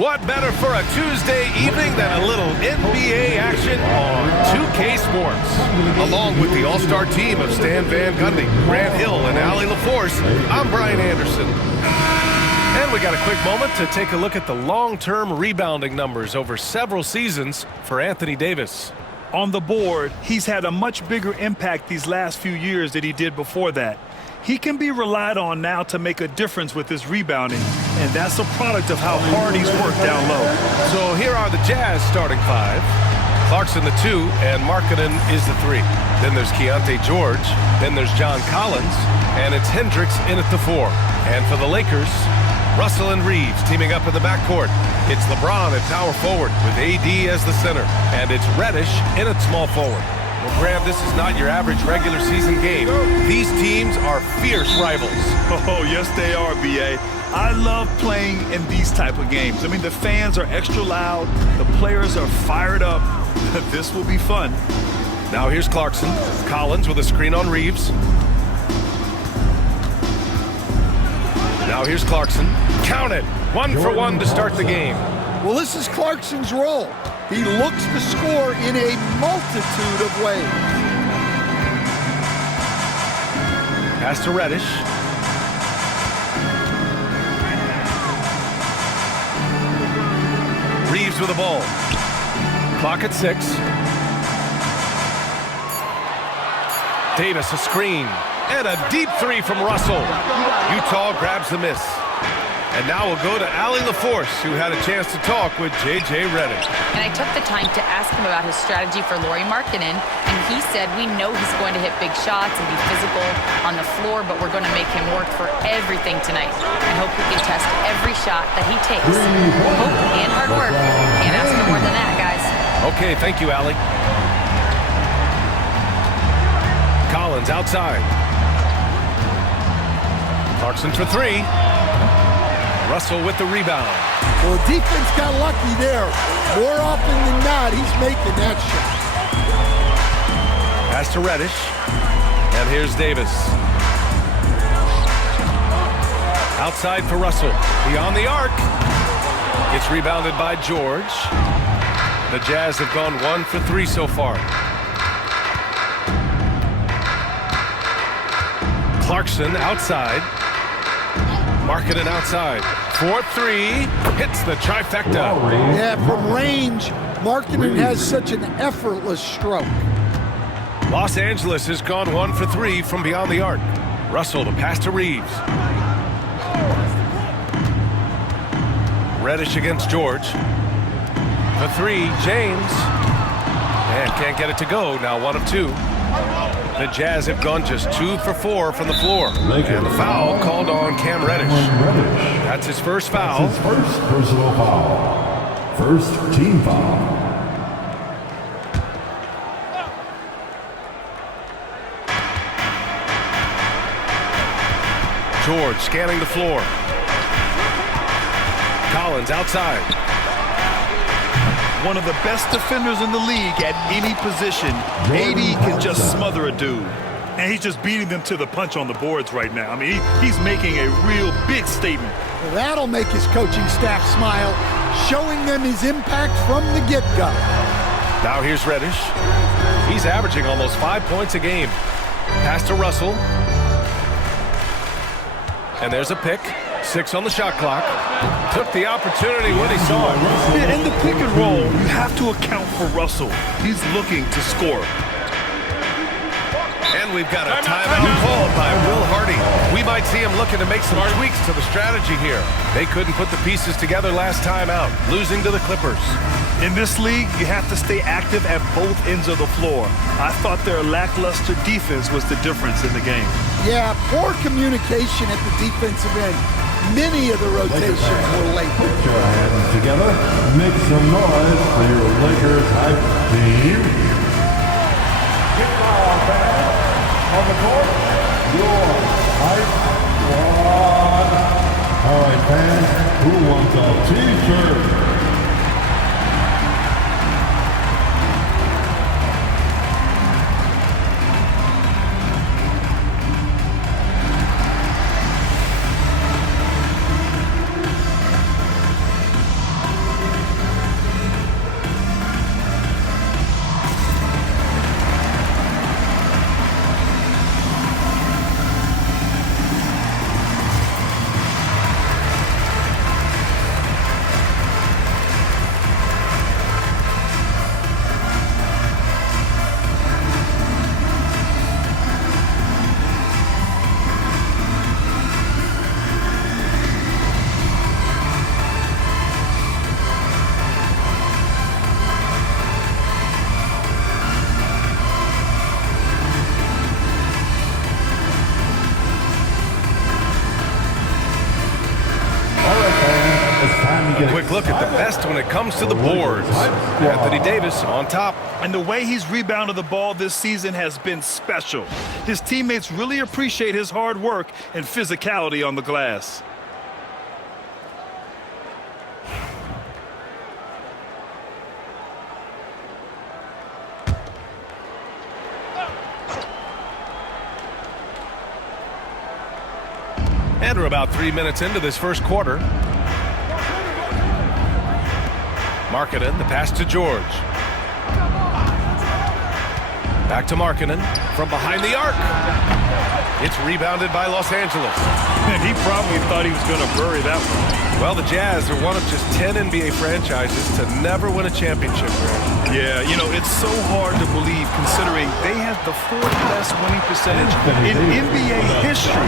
What better for a Tuesday evening than a little NBA action on 2K Sports? Along with the all-star team of Stan Van Gundy, Grant Hill, and Allie LaForce, I'm Brian Anderson. And we got a quick moment to take a look at the long-term rebounding numbers over several seasons for Anthony Davis. On the board, he's had a much bigger impact these last few years than he did before that. He can be relied on now to make a difference with his rebounding, and that's a product of how hard he's worked down low. So here are the Jazz starting five. Clarkson the 2, and Markkanen is the 3. Then there's Keyonte George, then there's John Collins, and it's Hendricks in at the 4. And for the Lakers, Russell and Reeves teaming up in the backcourt. It's LeBron at power forward with AD as the center, and it's Reddish in at small forward. Well, Graham, this is not your average regular season game. These teams are fierce rivals. Oh, yes, they are, B.A. I love playing in these type of games. I mean, the fans are extra loud. The players are fired up. This will be fun. Now here's Clarkson. Collins with a screen on Reeves. Now here's Clarkson. Count it. 1 for 1 to start the game. Well, this is Clarkson's role. He looks to score in a multitude of ways. Pass to Reddish. Reeves with the ball. Clock at 6. Davis a screen. And a deep 3 from Russell. Utah grabs the miss. And now we'll go to Allie LaForce, who had a chance to talk with J.J. Redick. And I took the time to ask him about his strategy for Lauri Markkanen, and he said, we know he's going to hit big shots and be physical on the floor, but we're going to make him work for everything tonight. I hope he can test every shot that he takes. Hope and hard work. Can't ask for more than that, guys. Okay, thank you, Allie. Collins outside. Clarkson for 3. Russell with the rebound. Well, the defense got lucky there. More often than not, he's making that shot. Pass to Reddish. And here's Davis. Outside for Russell. Beyond the arc. It's rebounded by George. The Jazz have gone 1 for 3 so far. Clarkson outside. Markkanen outside. 4-3. Hits the trifecta. Yeah, from range, Markkanen has such an effortless stroke. Los Angeles has gone 1 for 3 from beyond the arc. Russell, the pass to Reeves. Reddish against George. For 3, James. And can't get it to go. Now 1 of 2. The Jazz have gone just 2 for 4 from the floor. And the foul called on Cam Reddish. That's his first foul. His first personal foul. First team foul. George scanning the floor. Collins outside. One of the best defenders in the league at any position. AD can just smother a dude. And he's just beating them to the punch on the boards right now. I mean, he's making a real big statement. Well, that'll make his coaching staff smile, showing them his impact from the get-go. Now here's Reddish. He's averaging almost 5 points a game. Pass to Russell. And there's a pick. 6 on the shot clock. Took the opportunity when he saw it. In the pick and roll, you have to account for Russell. He's looking to score. And we've got a timeout called by Will Hardy. We might see him looking to make some tweaks to the strategy here. They couldn't put the pieces together last time out, losing to the Clippers. In this league, you have to stay active at both ends of the floor. I thought their lackluster defense was the difference in the game. Yeah, poor communication at the defensive end. Many of the rotations were late. Put your hands together. Make some noise for your Lakers hype team. Kickball fans on the court. Your hype squad. All right, fans, who wants a t-shirt? A quick look at the best when it comes to the boards. Anthony Davis on top. And the way he's rebounded the ball this season has been special. His teammates really appreciate his hard work and physicality on the glass. And we're about 3 minutes into this first quarter. Markkanen, the pass to George. Back to Markkanen from behind the arc. It's rebounded by Los Angeles. And he probably thought he was going to bury that one. Well, the Jazz are one of just 10 NBA franchises to never win a championship. Yeah, you know, it's so hard to believe considering they have the 4th best winning percentage in NBA history.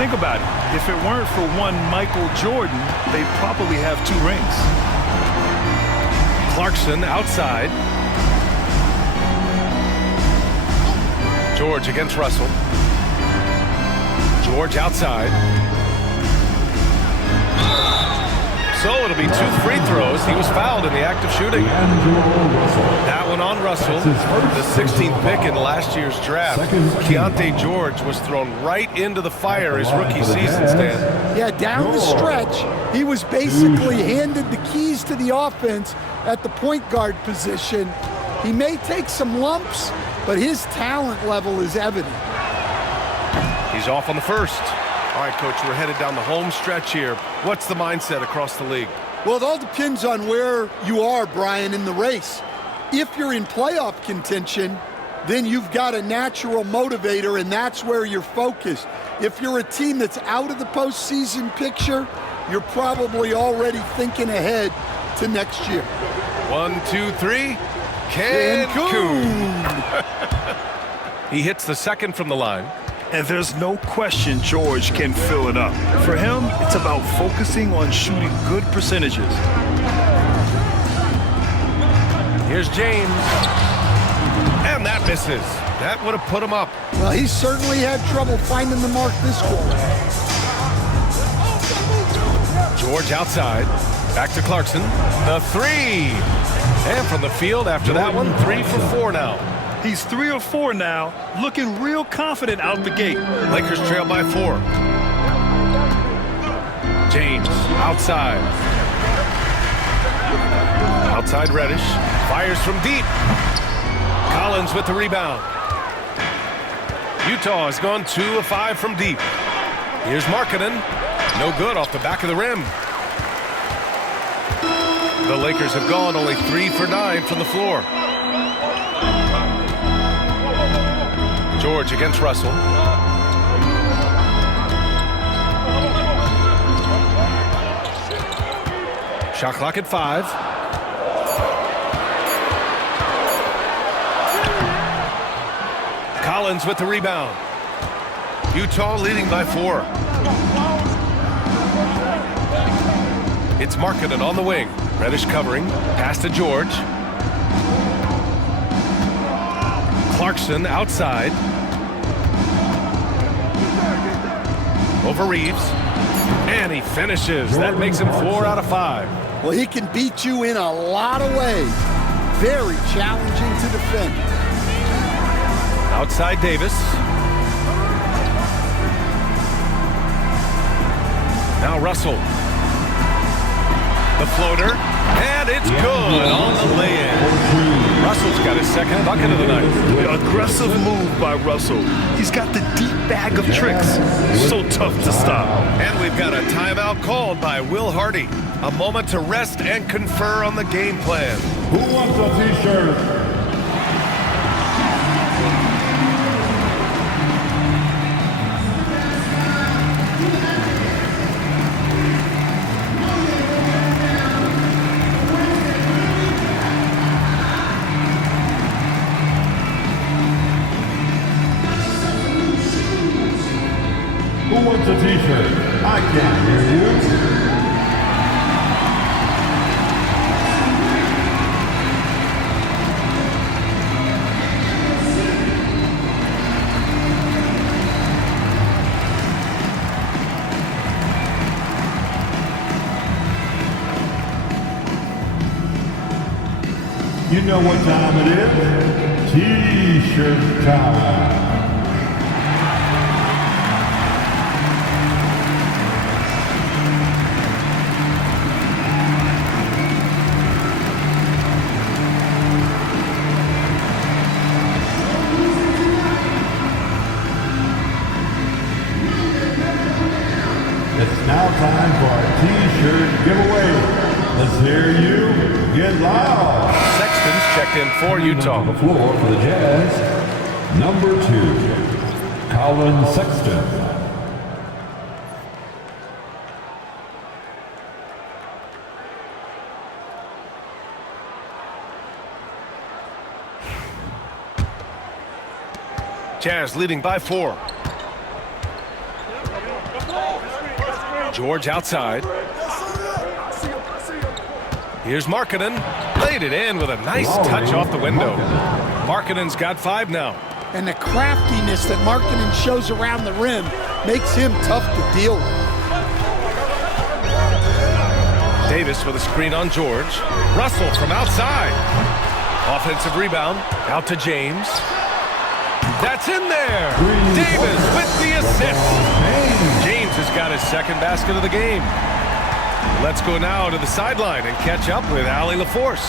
Think about it. If it weren't for one Michael Jordan, they'd probably have 2 rings. Clarkson outside. George against Russell. George outside. So it'll be 2 free throws. He was fouled in the act of shooting. That one on Russell, the 16th pick in last year's draft. Keontae George was thrown right into the fire his rookie season, Stan. Yeah, down the stretch, he was basically handed the keys to the offense at the point guard position. He may take some lumps, but his talent level is evident. He's off on the first. All right, Coach, we're headed down the home stretch here. What's the mindset across the league? Well, it all depends on where you are, Brian, in the race. If you're in playoff contention, then you've got a natural motivator, and that's where you're focused. If you're a team that's out of the postseason picture, you're probably already thinking ahead to next year. 1, 2, 3. Cancun. He hits the second from the line. And there's no question George can fill it up. For him, it's about focusing on shooting good percentages. Here's James. And that misses. That would have put him up. Well, he certainly had trouble finding the mark this quarter. George outside. Back to Clarkson. The 3. And from the field after that one, 3 for 4 now. He's 3 or 4 now, looking real confident out the gate. Lakers trail by 4. James outside. Outside Reddish. Fires from deep. Collins with the rebound. Utah has gone 2 of 5 from deep. Here's Markkanen. No good off the back of the rim. The Lakers have gone only 3 for 9 from the floor. George against Russell. Shot clock at 5. Collins with the rebound. Utah leading by 4. It's Markkanen on the wing. Reddish covering. Pass to George. Clarkson outside. Over Reeves. And he finishes. That makes him 4 out of 5. Well, he can beat you in a lot of ways. Very challenging to defend. Outside Davis. Now Russell. The floater. And it's good on the lay-in. Russell's got his second bucket of the night. Aggressive move by Russell. He's got the deep bag of tricks. So tough to stop. And we've got a timeout called by Will Hardy. A moment to rest and confer on the game plan. Who wants a t-shirt? Who wants a t-shirt? I can't hear you. You know what time it is? T-shirt time. It's now time for our T-shirt giveaway. Let's hear you get loud. Sexton's checked in for Utah. On the floor for the Jazz, number 2, Colin Sexton. Jazz leading by 4. George outside. Here's Markkanen. Laid it in with a nice touch off the window. Markkanen's got 5 now. And the craftiness that Markkanen shows around the rim makes him tough to deal with. Davis with a screen on George. Russell from outside. Offensive rebound. Out to James. That's in there. Davis with the assist. James has got his second basket of the game. Let's go now to the sideline and catch up with Allie LaForce.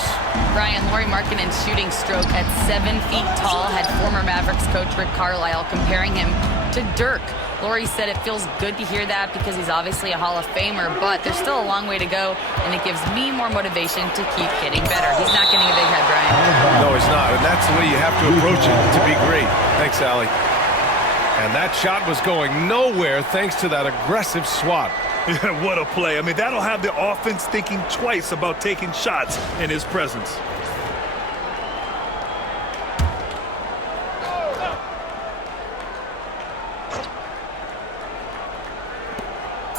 Brian, Lauri Markkanen's shooting stroke at 7 feet tall had former Mavericks coach Rick Carlisle comparing him to Dirk. Lauri said it feels good to hear that because he's obviously a Hall of Famer, but there's still a long way to go, and it gives me more motivation to keep getting better. He's not getting a big head, Brian. No, he's not, and that's the way you have to approach it to be great. Thanks, Allie. And that shot was going nowhere thanks to that aggressive swat. What a play. I mean, that'll have the offense thinking twice about taking shots in his presence.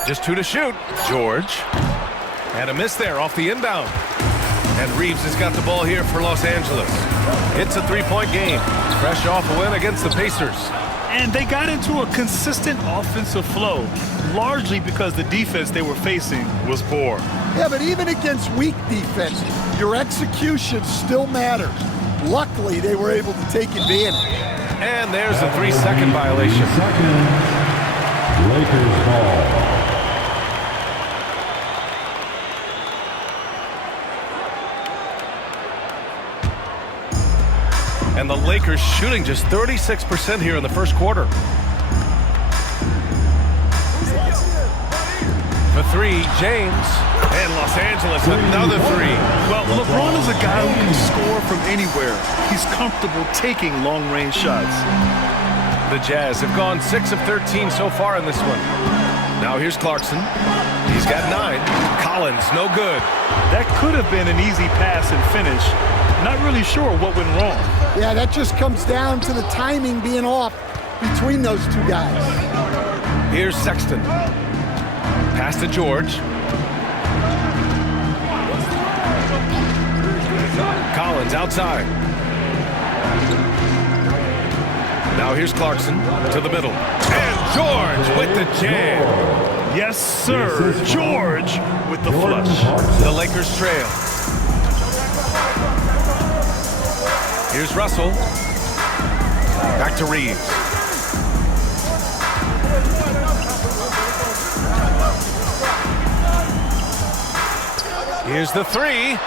Just 2 to shoot. George. And a miss there off the inbound. And Reeves has got the ball here for Los Angeles. It's a 3-point game. Fresh off a win against the Pacers. And they got into a consistent offensive flow, largely because the defense they were facing was poor. Yeah, but even against weak defense, your execution still matters. Luckily, they were able to take advantage. And there's a 3-second violation. Lakers ball. And the Lakers shooting just 36% here in the first quarter. For 3, James. And Los Angeles, another 3. Well, LeBron is a guy who can score from anywhere. He's comfortable taking long-range shots. The Jazz have gone 6 of 13 so far in this one. Now here's Clarkson. He's got 9. Collins, no good. That could have been an easy pass and finish. Not really sure what went wrong. Yeah, that just comes down to the timing being off between those two guys. Here's Sexton. Pass to George. Collins outside. Now here's Clarkson to the middle. And George with the jam. Yes, sir. George with the flush. The Lakers trail. Here's Russell. Back to Reeves. Here's the 3.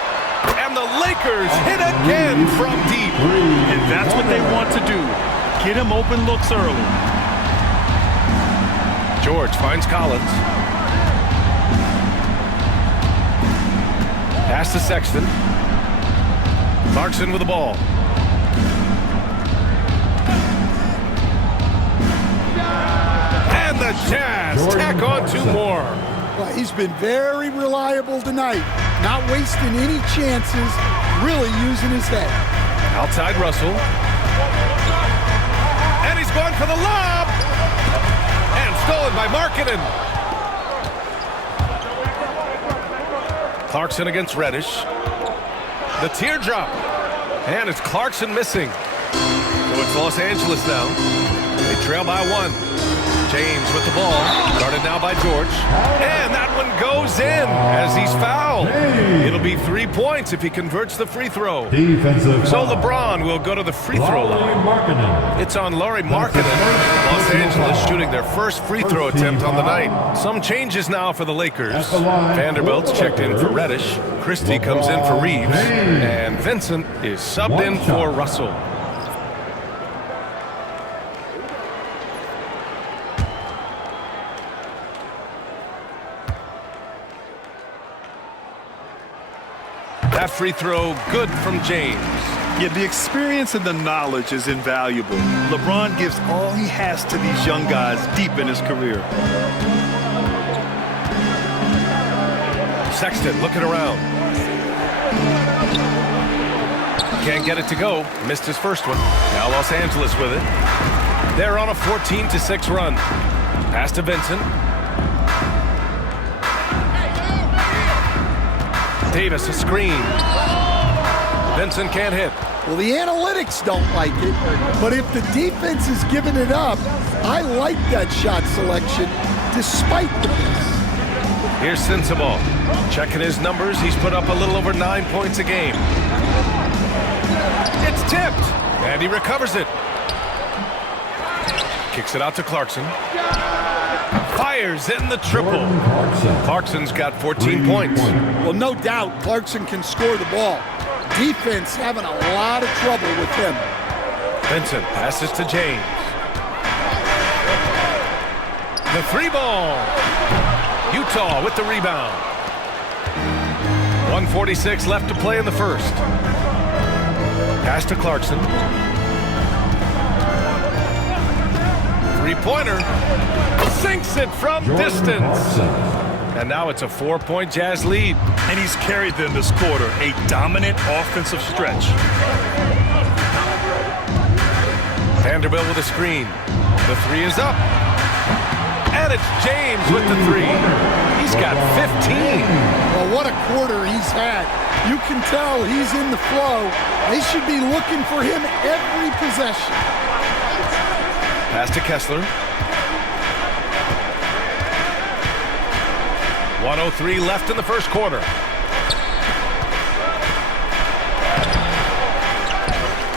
And the Lakers hit again from deep. And that's what they want to do. Get him open looks early. George finds Collins. Pass to Sexton. Clarkson with the ball. And the Jazz tack on 2 more. Well, he's been very reliable tonight. Not wasting any chances, really using his head. Outside Russell. And he's going for the lob. And stolen by Markkanen. Clarkson against Reddish. The teardrop. And it's Clarkson missing. So it's Los Angeles now. They trail by 1. James with the ball. Guarded now by George. And that one goes in as he's fouled. It'll be 3 points if he converts the free throw. Defensive So foul. LeBron will go to the free throw Lauri line. Markkanen. It's on Lauri Markkanen. Los Angeles shooting their first free throw attempt on the night. Some changes now for the Lakers. Vanderbilt's checked in for Reddish. Christie comes in for Reeves. And Vincent is subbed in for Russell. That free throw good from James. Yeah, the experience and the knowledge is invaluable. LeBron gives all he has to these young guys deep in his career. Sexton looking around. Can't get it to go. Missed his first one. Now Los Angeles with it. They're on a 14-6 run. Pass to Vincent. Davis a screen. Vincent can't hit. Well, the analytics don't like it, but if the defense is giving it up, I like that shot selection despite the miss. Here's Sensabaugh. Checking his numbers, he's put up a little over 9 points a game. It's tipped, and he recovers it. Kicks it out to Clarkson. Fires in the triple. Clarkson's got 14 points. Well, no doubt Clarkson can score the ball. Defense having a lot of trouble with him. Vincent passes to James. The three ball. Utah with the rebound. 1:46 left to play in the first. Pass to Clarkson. Three-pointer. Sinks it from distance. And now it's a 4-point Jazz lead. And he's carried them this quarter, a dominant offensive stretch. Vanderbilt with a screen. The three is up. And it's James with the three. He's got 15. Well, what a quarter he's had. You can tell he's in the flow. They should be looking for him every possession. Pass to Kessler. 1:03 left in the first quarter.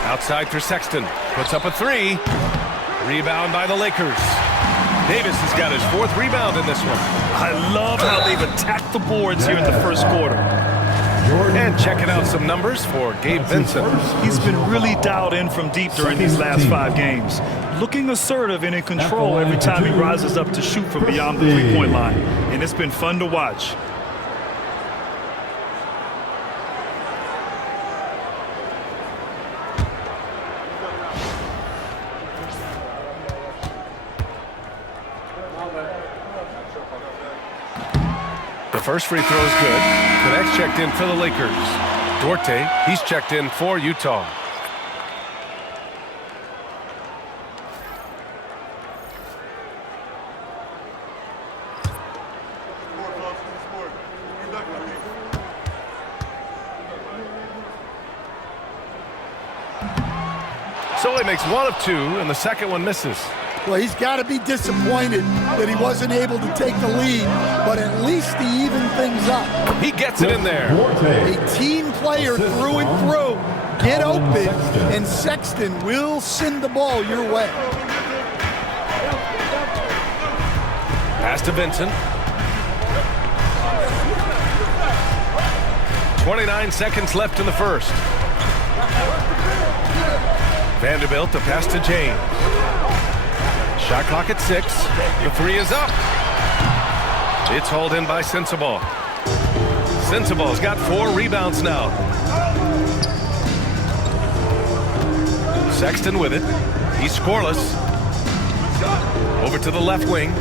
Outside for Sexton. Puts up a three. Rebound by the Lakers. Davis has got his fourth rebound in this one. I love how they've attacked the boards here in the first quarter. And checking out some numbers for Gabe Vincent. He's been really dialed in from deep during these last 5 games. Looking assertive and in control every time he rises up to shoot from beyond the three-point line. And it's been fun to watch. The first free throw is good. The next checked in for the Lakers. Duarte, he's checked in for Utah. So he makes one of two, and the second one misses. Well, he's got to be disappointed that he wasn't able to take the lead, but at least he evened things up. He gets it in there. A team player through and through. Get open, and Sexton will send the ball your way. Pass to Vincent. 29 seconds left in the first. Vanderbilt, the pass to James. Shot clock at 6. The three is up. It's hauled in by Sensabaugh. Sensabaugh's got 4 rebounds now. Sexton with it. He's scoreless. Over to the left wing.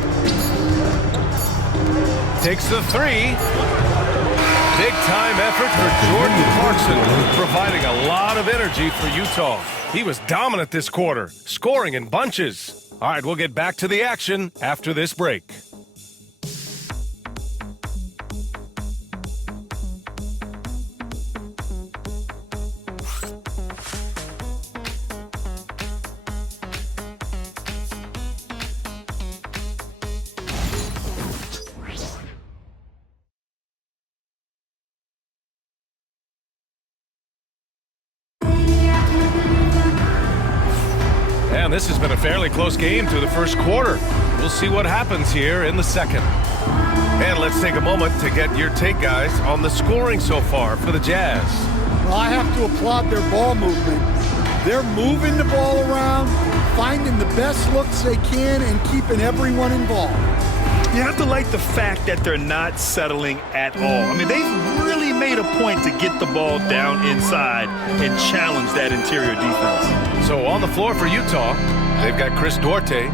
Takes the three. Big time effort for Jordan Clarkson, providing a lot of energy for Utah. He was dominant this quarter, scoring in bunches. All right, we'll get back to the action after this break. this has been a fairly close game through the first quarter. We'll see what happens here in the second. And let's take a moment to get your take, guys, on the scoring so far for the Jazz. Well, I have to applaud their ball movement. They're moving the ball around, finding the best looks they can, and keeping everyone involved. You have to like the fact that they're not settling at all. I mean, they've really made a point to get the ball down inside and challenge that interior defense. So on the floor for Utah, they've got Chris Duarte,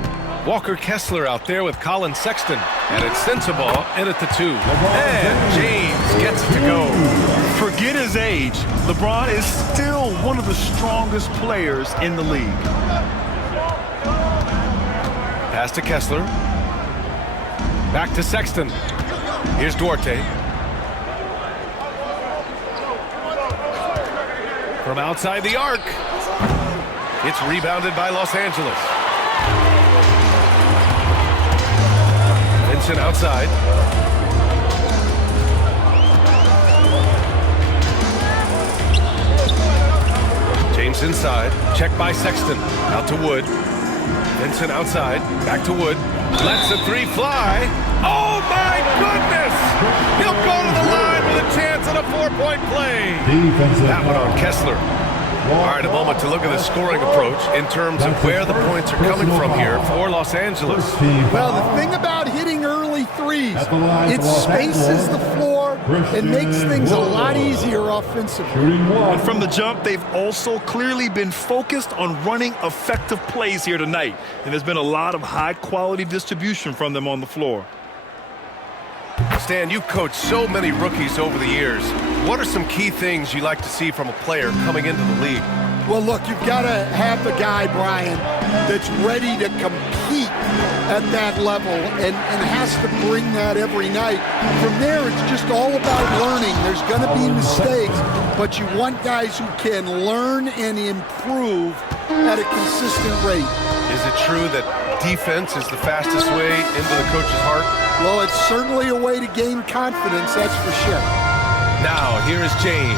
Walker Kessler out there with Colin Sexton, and it's Sensabaugh in at the 2. And James gets to go. Forget his age, LeBron is still one of the strongest players in the league. Pass to Kessler. Back to Sexton. Here's Duarte. From outside the arc. It's rebounded by Los Angeles. Vincent outside. James inside. Check by Sexton. Out to Wood. Vincent outside. Back to Wood. Lets the 3 fly. Oh, my goodness! He'll go to the line with a chance at a 4-point play. That one on Kessler. All right, a moment to look at the scoring approach in terms of where the points are coming from here for Los Angeles. Well, the thing about hitting early threes, it spaces the floor and makes things a lot easier offensively. And from the jump, they've also clearly been focused on running effective plays here tonight. And there's been a lot of high-quality distribution from them on the floor. Stan, you've coached so many rookies over the years. What are some key things you like to see from a player coming into the league? Well, look, you've got to have a guy, Brian, that's ready to compete at that level and has to bring that every night. From there, it's just all about learning. There's going to be mistakes, but you want guys who can learn and improve at a consistent rate. Is it true that defense is the fastest way into the coach's heart? Well, it's certainly a way to gain confidence, that's for sure. Now, here is James.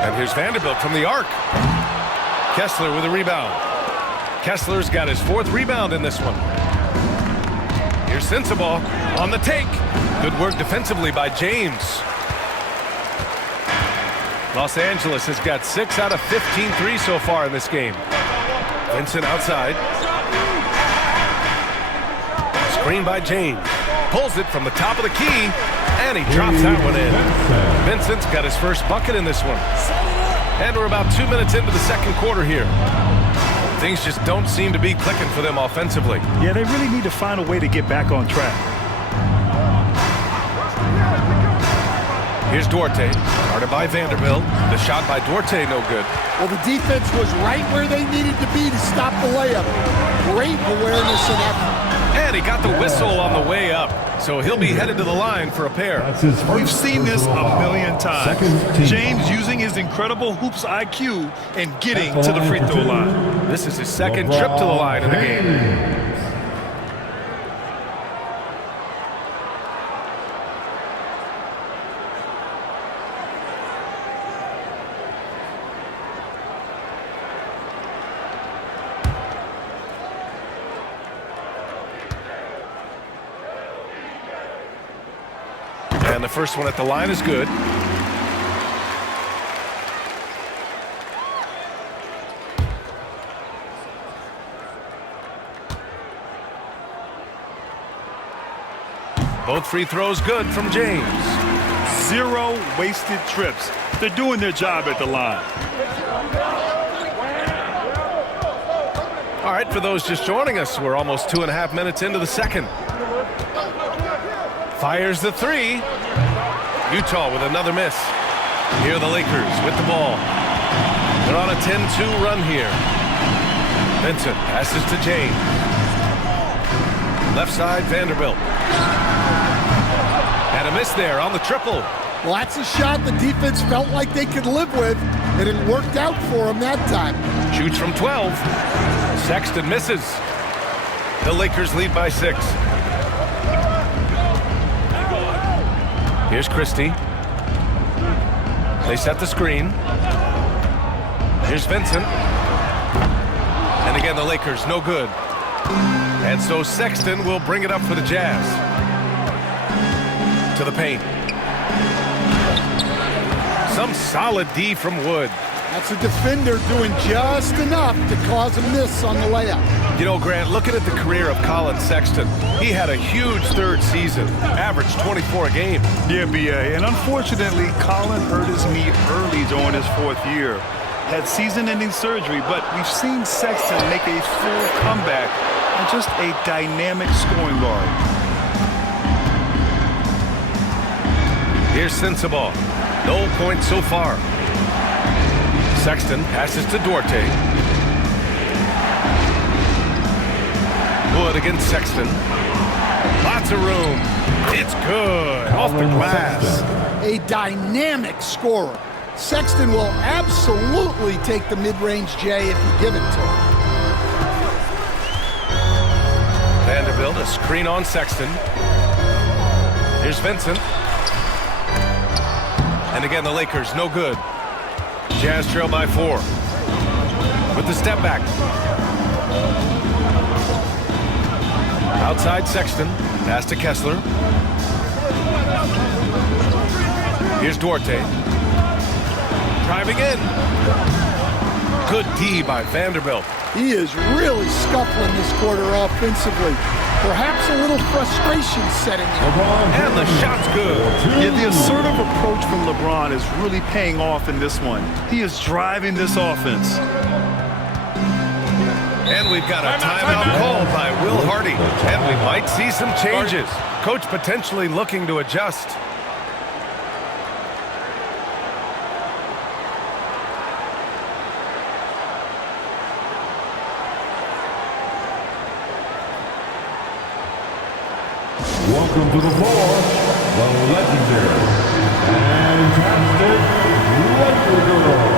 And here's Vanderbilt from the arc. Kessler with a rebound. Kessler's got his 4th rebound in this one. Here's Sensabaugh on the take. Good work defensively by James. Los Angeles has got 6 out of 15 threes so far in this game. Vincent outside. Screen by James. Pulls it from the top of the key, and he drops that one in. Vincent's got his first bucket in this one. And we're about 2 minutes into the second quarter here. Things just don't seem to be clicking for them offensively. Yeah, they really need to find a way to get back on track. Here's Duarte, guarded by Vanderbilt. The shot by Duarte, no good. Well, the defense was right where they needed to be to stop the layup. Great awareness and effort. And he got the whistle on the way up, so he'll be headed to the line for a pair. We've seen this a million times. James using his incredible hoops IQ and getting to the free throw line. This is his second trip to the line in the game. And the first one at the line is good. Both free throws good from James. 0 wasted trips. They're doing their job at the line. All right, for those just joining us, we're almost 2.5 minutes into the second. Fires the 3. Utah with another miss. Here are the Lakers with the ball. They're on a 10-2 run here. Vincent passes to James. Left side, Vanderbilt. And a miss there on the triple. Well, that's a shot the defense felt like they could live with, and it worked out for them that time. Shoots from 12. Sexton misses. The Lakers lead by 6. Here's Christie. They set the screen. Here's Vincent. And again, the Lakers, no good. And so Sexton will bring it up for the Jazz. To the paint. Some solid D from Wood. That's a defender doing just enough to cause a miss on the layup. You know, Grant, looking at the career of Colin Sexton, he had a huge third season, averaged 24 a game. Yeah, B.A., and unfortunately, Colin hurt his knee early during his 4th year. Had season-ending surgery, but we've seen Sexton make a full comeback and just a dynamic scoring guard. Here's Sensabaugh. No points so far. Sexton passes to Duarte. Wood against Sexton. Lots of room. It's good. Off the glass. A dynamic scorer. Sexton will absolutely take the mid-range J if you give it to him. Vanderbilt, a screen on Sexton. Here's Vincent. And again, the Lakers, no good. Jazz trail by 4. With the step back. Outside Sexton. Pass to Kessler. Here's Duarte. Driving in. Good D by Vanderbilt. He is really scuffling this quarter offensively. Perhaps a little frustration setting in. And the shot's good. Yeah, the assertive approach from LeBron is really paying off in this one. He is driving this offense. And we've got a timeout called by Will Hardy. And we might see some changes. Coach potentially looking to adjust. Welcome to the floor, the legendary, fantastic Laker Girl.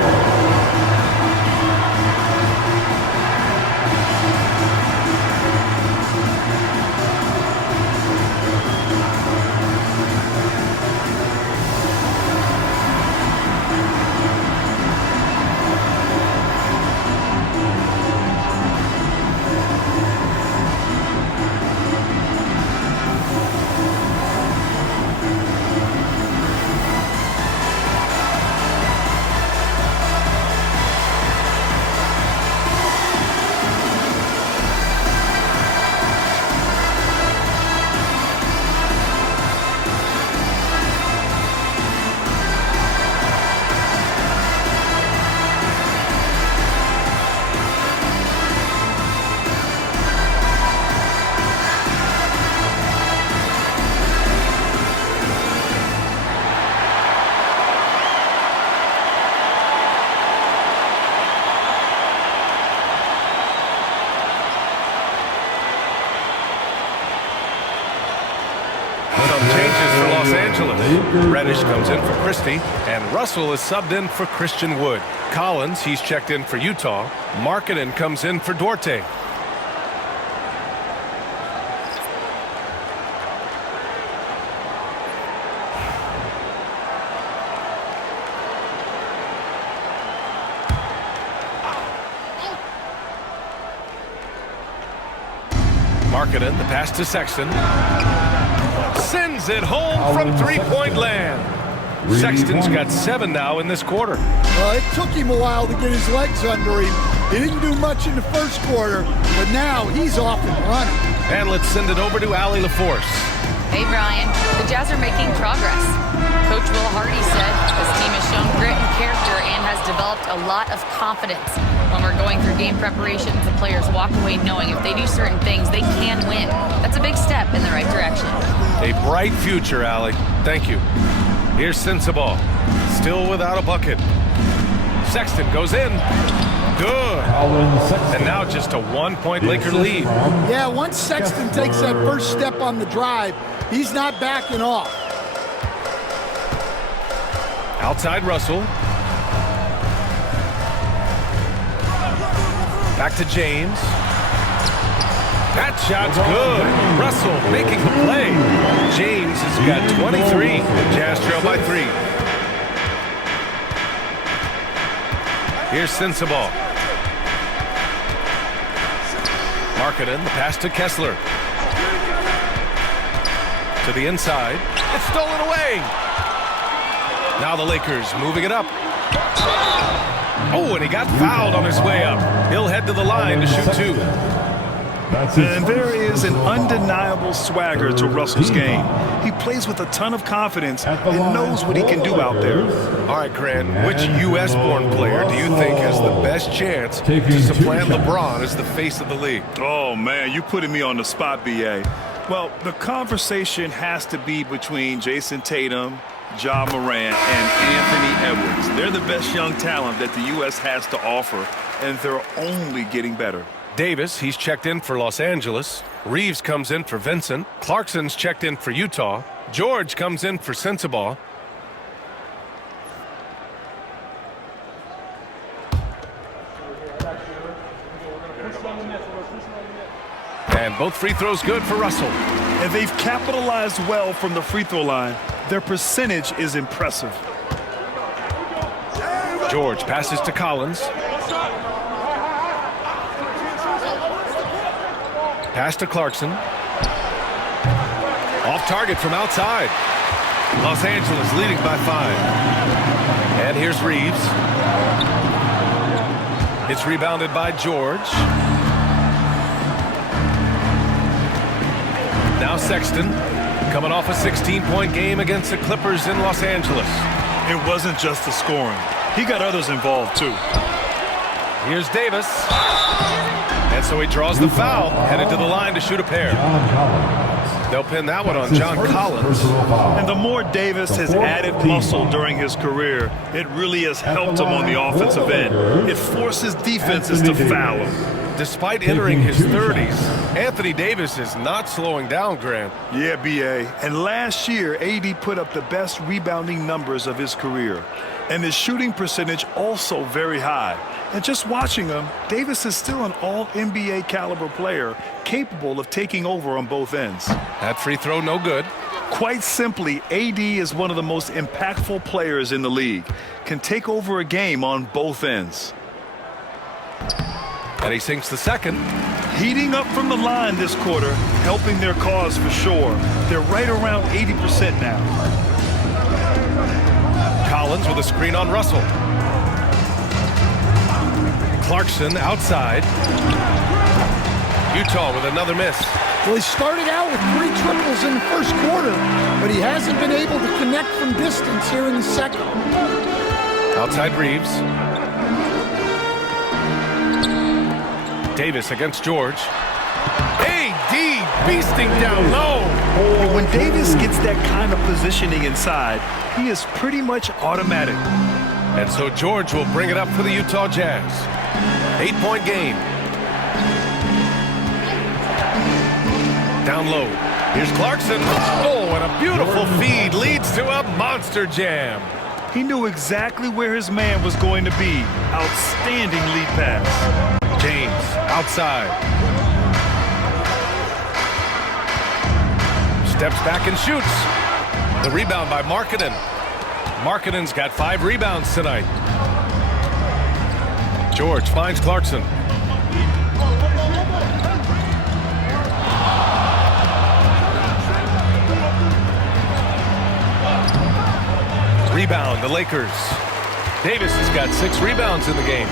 Reddish comes in for Christie, and Russell is subbed in for Christian Wood. Collins, he's checked in for Utah. Markkanen comes in for Duarte. Markkanen, the pass to Sexton. Sends it home from three-point land. Sexton's got 7 now in this quarter. Well, it took him a while to get his legs under him. He didn't do much in the first quarter, but now he's off and running. And let's send it over to Allie LaForce. Hey, Brian. The Jazz are making progress. Coach Will Hardy said this team has shown grit and character and has developed a lot of confidence. When we're going through game preparations, the players walk away knowing if they do certain things, they can win. That's a big step in the right direction. A bright future, Allie. Thank you. Here's Sensabaugh. Still without a bucket. Sexton goes in. Good. And now just a 1-point Laker lead. Yeah, once Sexton takes that first step on the drive, he's not backing off. Outside Russell. Back to James. That shot's good. Russell making the play. James has got 23. Jazz trail by 3. Here's Sensabaugh. Markkanen, the pass to Kessler. To the inside. It's stolen away. Now the Lakers moving it up. Oh, and he got fouled on his way up. He'll head to the line to shoot two. And there is an undeniable swagger to Russell's game. He plays with a ton of confidence and knows what he can do out there. All right, Grant, which U.S.-born player do you think has the best chance to supplant LeBron as the face of the league? Oh, man, you're putting me on the spot, B.A. Well, the conversation has to be between Jason Tatum, Ja Morant, and Anthony Edwards. They're the best young talent that the U.S. has to offer, and they're only getting better. Davis, he's checked in for Los Angeles. Reeves comes in for Vincent. Clarkson's checked in for Utah. George comes in for Sensabaugh. And both free throws good for Russell. And they've capitalized well from the free throw line. Their percentage is impressive. George passes to Collins. Pass to Clarkson. Off target from outside. Los Angeles leading by 5. And here's Reeves. It's rebounded by George. Now Sexton, coming off a 16-point game against the Clippers in Los Angeles. It wasn't just the scoring. He got others involved, too. Here's Davis. And so he draws the foul, headed to the line to shoot a pair. They'll pin that one on John Collins. And the more Davis has added muscle during his career, it really has helped him on the offensive end. It forces defenses to foul him. Despite entering his 30s, Anthony Davis is not slowing down, Grant. Yeah, B.A. And last year, AD put up the best rebounding numbers of his career. And his shooting percentage also very high. And just watching him, Davis is still an all-NBA caliber player, capable of taking over on both ends. That free throw no good. Quite simply, AD is one of the most impactful players in the league. Can take over a game on both ends. And he sinks the second. Heating up from the line this quarter, helping their cause for sure. They're right around 80% now. Collins with a screen on Russell. Clarkson outside. Utah with another miss. Well, he started out with 3 triples in the first quarter, but he hasn't been able to connect from distance here in the second. Outside Reeves. Davis against George. AD beasting down low. When Davis gets that kind of positioning inside, he is pretty much automatic. And so George will bring it up for the Utah Jazz. 8-point game. Down low. Here's Clarkson. Oh, and a beautiful feed leads to a monster jam. He knew exactly where his man was going to be. Outstanding lead pass. James outside. Steps back and shoots. The rebound by Markkanen. Markkanen's got 5 rebounds tonight. George finds Clarkson. Rebound, the Lakers. Davis has got 6 rebounds in the game.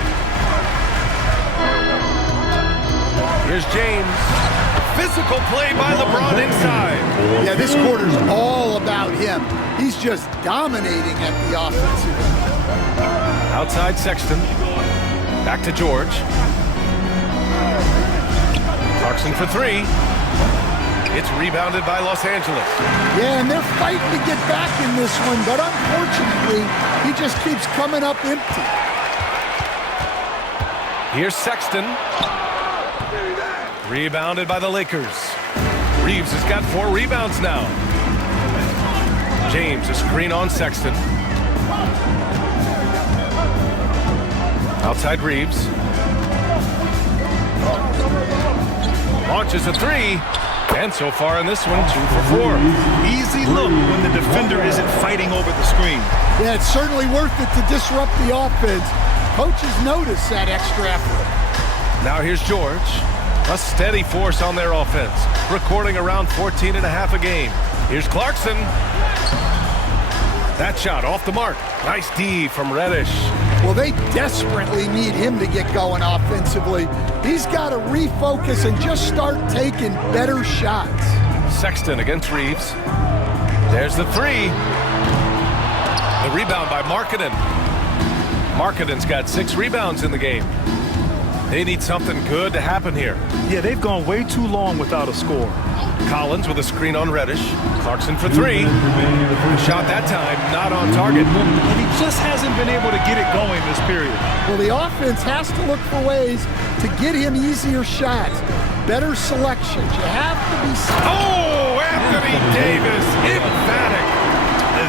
Here's James. Physical play by LeBron inside. Yeah, this quarter's all about him. He's just dominating at the offensive end. Outside Sexton. Back to George. Clarkson for 3. It's rebounded by Los Angeles. Yeah, and they're fighting to get back in this one, but unfortunately, he just keeps coming up empty. Here's Sexton. Rebounded by the Lakers. Reeves has got 4 rebounds now. James, a screen on Sexton. Outside Reeves. Launches a 3. And so far in this one, 2 for 4. Easy look when the defender isn't fighting over the screen. Yeah, it's certainly worth it to disrupt the offense. Coaches notice that extra effort. Now here's George. A steady force on their offense, recording around 14.5 a game. Here's Clarkson. That shot off the mark. Nice D from Reddish. Well, they desperately need him to get going offensively. He's got to refocus and just start taking better shots. Sexton against Reeves. There's the three. The rebound by Markkanen. Markkanen's got 6 rebounds in the game. They need something good to happen here. Yeah, they've gone way too long without a score. Collins with a screen on Reddish. Clarkson for 3. Shot that time, not on target. And he just hasn't been able to get it going this period. Well, the offense has to look for ways to get him easier shots, better selections. You have to be... Oh, Anthony Davis, emphatic.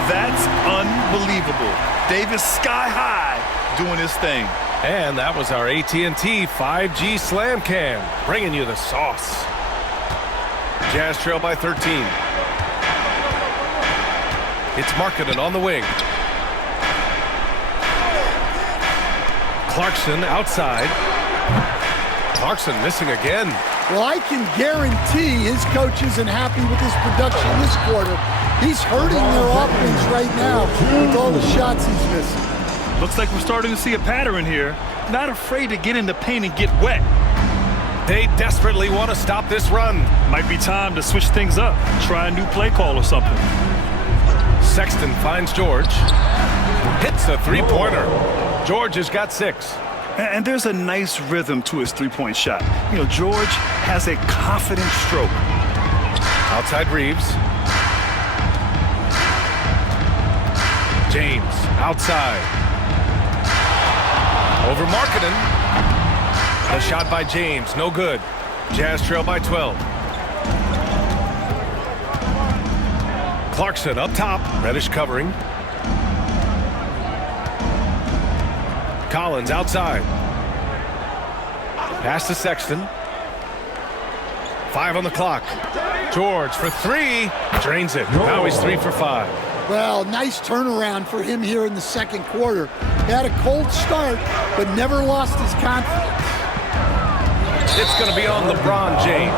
That's unbelievable. Davis sky high doing his thing. And that was our AT&T 5G Slam Cam, bringing you the sauce. Jazz trail by 13. It's Markkanen on the wing. Clarkson outside. Clarkson missing again. Well, I can guarantee his coach isn't happy with his production this quarter. He's hurting their offense right now with all the shots he's missing. Looks like we're starting to see a pattern here. Not afraid to get in the paint and get wet. They desperately want to stop this run. Might be time to switch things up. Try a new play call or something. Sexton finds George. Hits a three-pointer. George has got 6. And there's a nice rhythm to his three-point shot. You know, George has a confident stroke. Outside Reeves. James outside. Over Markkanen. The shot by James, no good. Jazz trail by 12. Clarkson up top. Reddish covering. Collins outside. Pass to Sexton. 5 on the clock. George for 3. Drains it. Now he's 3 for 5. Well, nice turnaround for him here in the second quarter. He had a cold start, but never lost his confidence. It's going to be on LeBron James.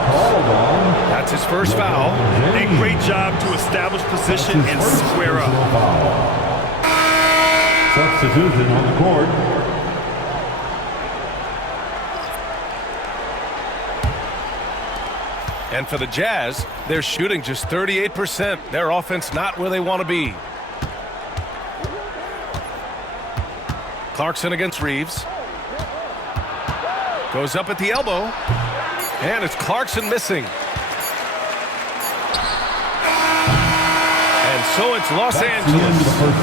That's his first foul. A great job to establish position and square up. Substitution on the court. And for the Jazz, they're shooting just 38%. Their offense not where they want to be. Clarkson against Reeves. Goes up at the elbow. And it's Clarkson missing. And so it's Los Angeles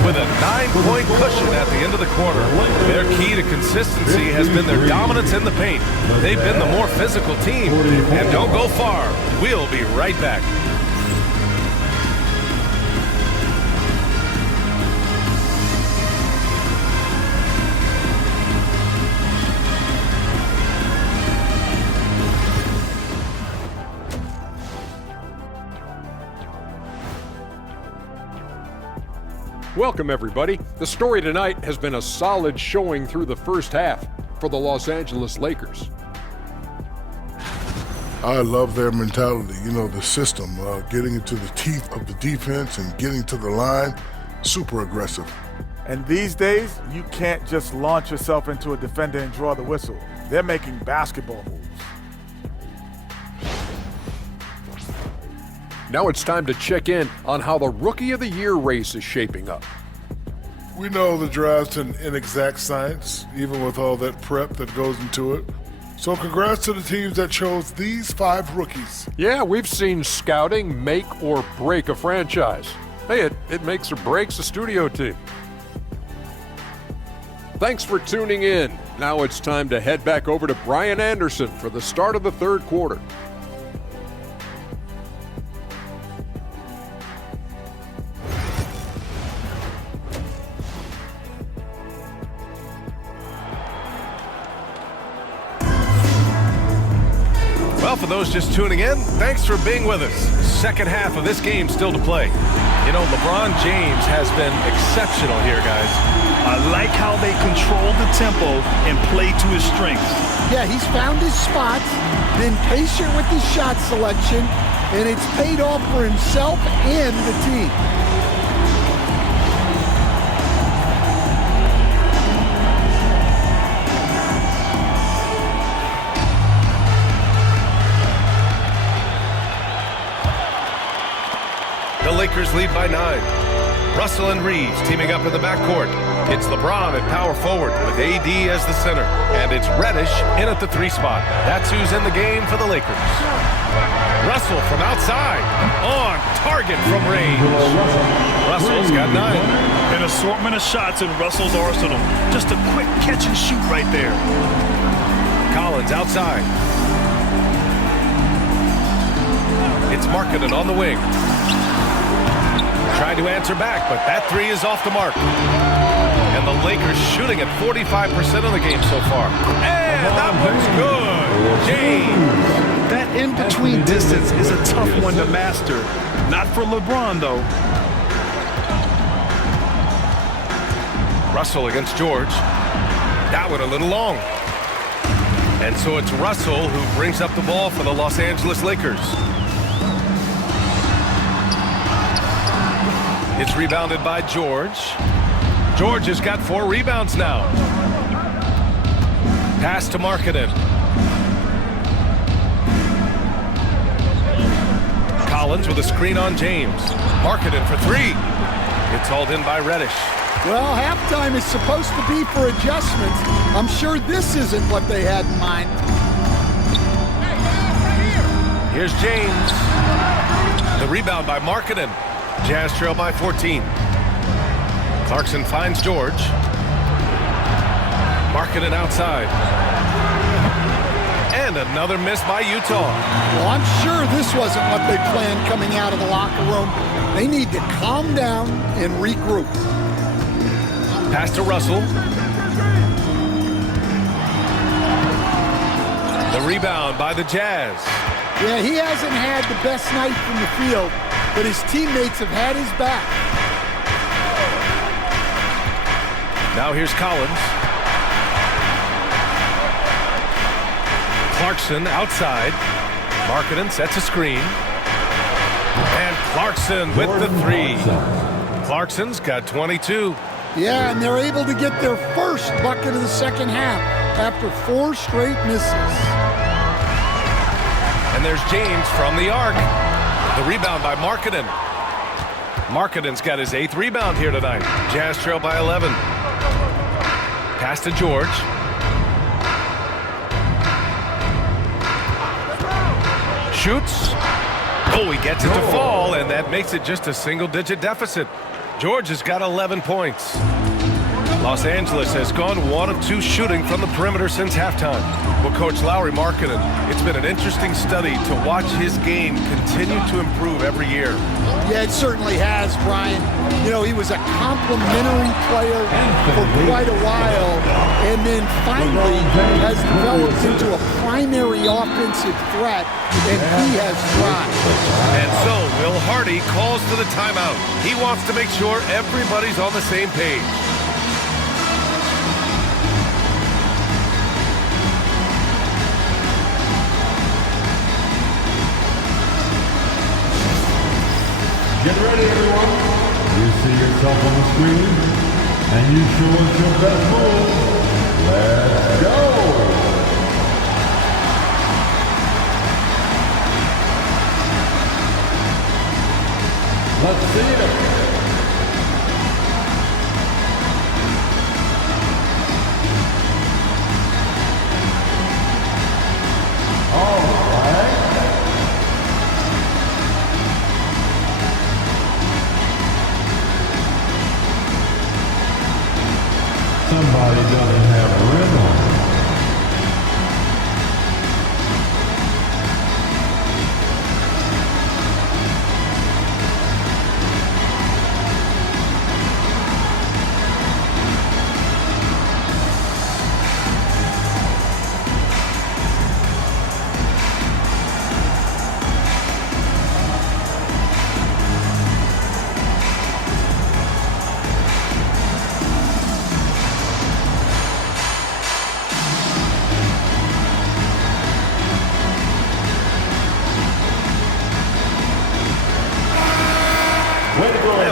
with a 9-point cushion at the end of the quarter. Their key to consistency has been their dominance in the paint. They've been the more physical team. And don't go far. We'll be right back. Welcome, everybody. The story tonight has been a solid showing through the first half for the Los Angeles Lakers. I love their mentality, you know, the system, getting into the teeth of the defense and getting to the line, super aggressive. And these days, you can't just launch yourself into a defender and draw the whistle. They're making basketball moves. Now it's time to check in on how the Rookie of the Year race is shaping up. We know the draft's an inexact science, even with all that prep that goes into it. So congrats to the teams that chose these 5 rookies. Yeah, we've seen scouting make or break a franchise. Hey, it makes or breaks a studio team. Thanks for tuning in. Now it's time to head back over to Brian Anderson for the start of the third quarter. Well, for those just tuning in, thanks for being with us. Second half of this game still to play. You know, LeBron James has been exceptional here, guys. I like how they control the tempo and play to his strengths. Yeah, he's found his spots. been patient with his shot selection, and it's paid off for himself and the team. The Lakers lead by 9. Russell and Reeves teaming up in the backcourt. It's LeBron at power forward with AD as the center. And it's Reddish in at the 3 spot. That's who's in the game for the Lakers. Russell from outside. On target from range. Russell's got 9. An assortment of shots in Russell's arsenal. Just a quick catch and shoot right there. Collins outside. It's Markkanen on the wing. Tried to answer back, but that 3 is off the mark. And the Lakers shooting at 45% of the game so far. And that looks good. James. That in-between distance is a tough one to master. Not for LeBron, though. Russell against George. That one a little long. And so it's Russell who brings up the ball for the Los Angeles Lakers. It's rebounded by George. George has got 4 rebounds now. Pass to Markkanen. Collins with a screen on James. Markkanen for 3. It's hauled in by Reddish. Well, halftime is supposed to be for adjustments. I'm sure this isn't what they had in mind. Here's James. The rebound by Markkanen. Jazz trail by 14. Clarkson finds George. Markkanen outside. And another miss by Utah. Well, I'm sure this wasn't what they planned coming out of the locker room. They need to calm down and regroup. Pass to Russell. The rebound by the Jazz. Yeah, he hasn't had the best night from the field, but his teammates have had his back. Now here's Collins. Clarkson outside. Markkanen sets a screen. And Clarkson with the 3. Clarkson's got 22. Yeah, and they're able to get their first bucket of the second half after 4 straight misses. And there's James from the arc. The rebound by Markkanen. Markkanen's got his 8th rebound here tonight. Jazz trail by 11. Pass to George. Shoots. Oh, he gets it to fall, and that makes it just a single-digit deficit. George has got 11 points. Los Angeles has gone 1 of 2 shooting from the perimeter since halftime. Well, Coach Lauri Markkanen, it's been an interesting study to watch his game continue to improve every year. Yeah, it certainly has, Brian. You know, he was a complimentary player for quite a while, and then finally has developed into a primary offensive threat, and he has thrived. And so Will Hardy calls for the timeout. He wants to make sure everybody's on the same page. Get ready, everyone. You see yourself on the screen, and you show us your best move. Let's go. Let's see it. All right. Somebody doesn't have a rim on.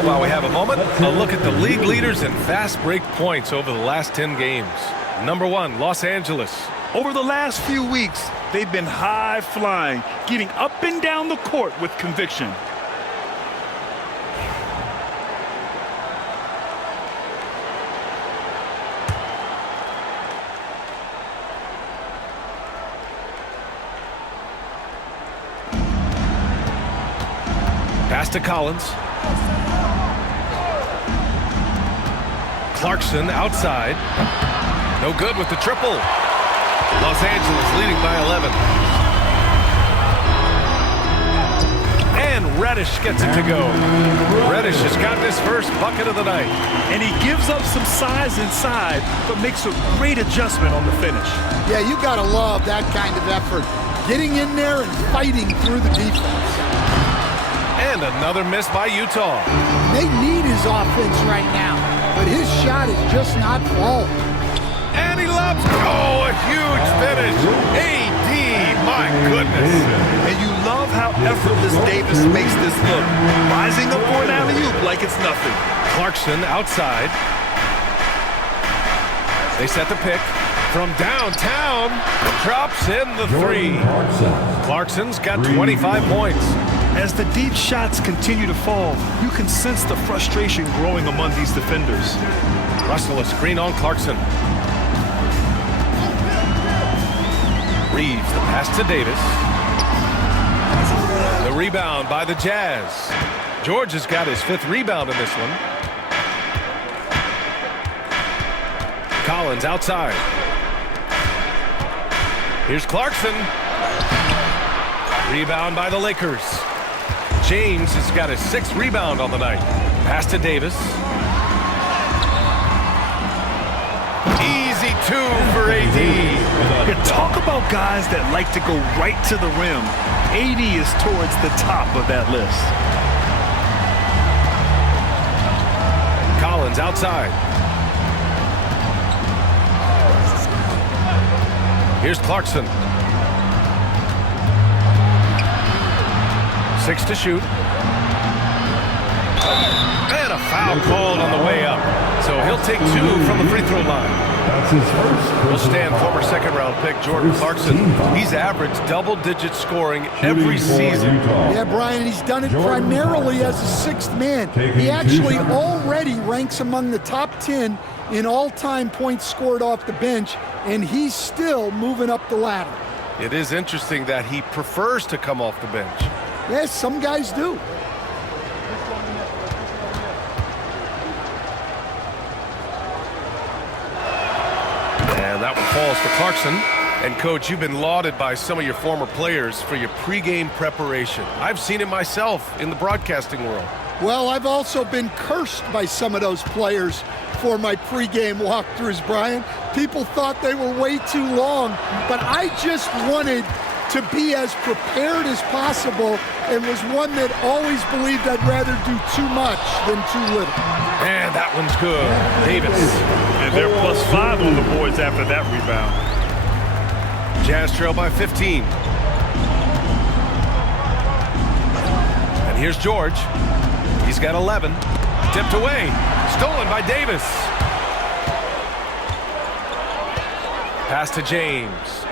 And while we have a moment, a look at the league leaders in fast break points over the last 10 games. Number 1, Los Angeles. Over the last few weeks, they've been high-flying, getting up and down the court with conviction. Pass to Collins. Clarkson outside. No good with the triple. Los Angeles leading by 11. And Reddish gets it to go. Reddish has got his first bucket of the night. And he gives up some size inside, but makes a great adjustment on the finish. Yeah, you got to love that kind of effort. Getting in there and fighting through the defense. And another miss by Utah. They need his offense right now, but his shot is just not falling. And he lobs. Oh, a huge finish. AD, my goodness. And you love how effortless Davis makes this look. Rising up for an alley-oop like it's nothing. Clarkson outside. They set the pick. From downtown, drops in the 3. Clarkson's got 25 points. As the deep shots continue to fall, you can sense the frustration growing among these defenders. Russell a screen on Clarkson. Reeves the pass to Davis. The rebound by the Jazz. George has got his 5th rebound in this one. Collins outside. Here's Clarkson. Rebound by the Lakers. James has got his 6th rebound on the night. Pass to Davis. Easy 2 for AD. You talk about guys that like to go right to the rim. AD is towards the top of that list. Collins outside. Here's Clarkson. 6 to shoot. And a foul called on the way up. So he'll take 2 from the free throw line. That's his first. We'll stand former second-round pick Jordan Clarkson. He's averaged double-digit scoring every season. Yeah, Brian, he's done it primarily as a 6th man. He actually already ranks among the top 10 in all-time points scored off the bench, and he's still moving up the ladder. It is interesting that he prefers to come off the bench. Yes, some guys do. And that one falls for Clarkson. And, Coach, you've been lauded by some of your former players for your pregame preparation. I've seen it myself in the broadcasting world. Well, I've also been cursed by some of those players for my pregame walkthroughs, Brian. People thought they were way too long, but I just wanted to be as prepared as possible and was one that always believed I'd rather do too much than too little. And that one's good. Davis. And they're +5 on the boards after that rebound. Jazz trail by 15. And here's George. He's got 11. Tipped away. Stolen by Davis. Pass to James.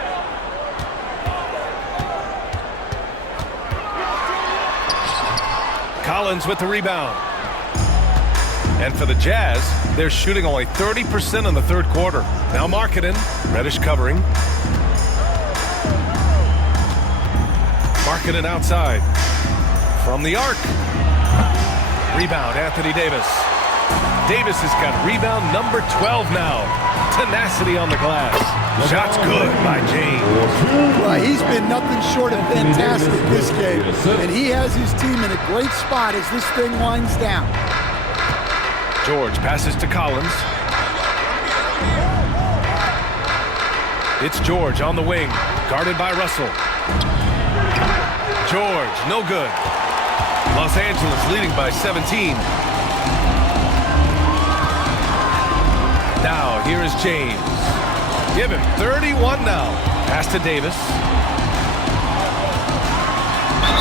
Collins with the rebound. And for the Jazz, they're shooting only 30% in the 3rd quarter. Now Markkanen. Reddish covering. Markkanen outside. From the arc. Rebound, Anthony Davis. Davis has got rebound number 12 now. Tenacity on the glass. Shot's good by James. Well, he's been nothing short of fantastic this game, and he has his team in a great spot as this thing winds down. George passes to Collins. It's George on the wing, guarded by Russell. George, no good. Los Angeles leading by 17. Now, here is James. Give him 31 now. Pass to Davis.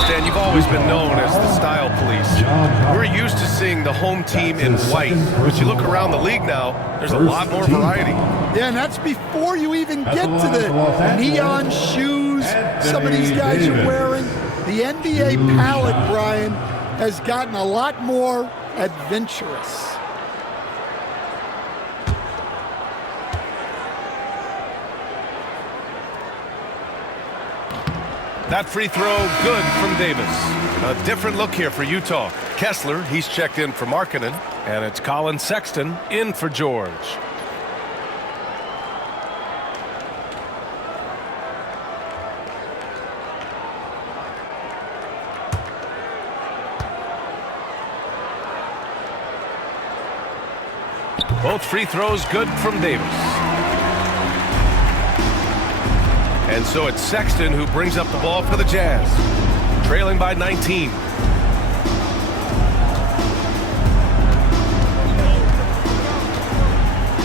Stan, you've always been known as the style police. We're used to seeing the home team in white, but you look around the league now, there's a lot more variety. Yeah, and that's before you even get to the neon shoes some of these guys are wearing. The NBA palette, Brian, has gotten a lot more adventurous. That free throw, good from Davis. A different look here for Utah. Kessler, he's checked in for Markkanen, and it's Colin Sexton in for George. Both free throws good from Davis. And so it's Sexton who brings up the ball for the Jazz, trailing by 19.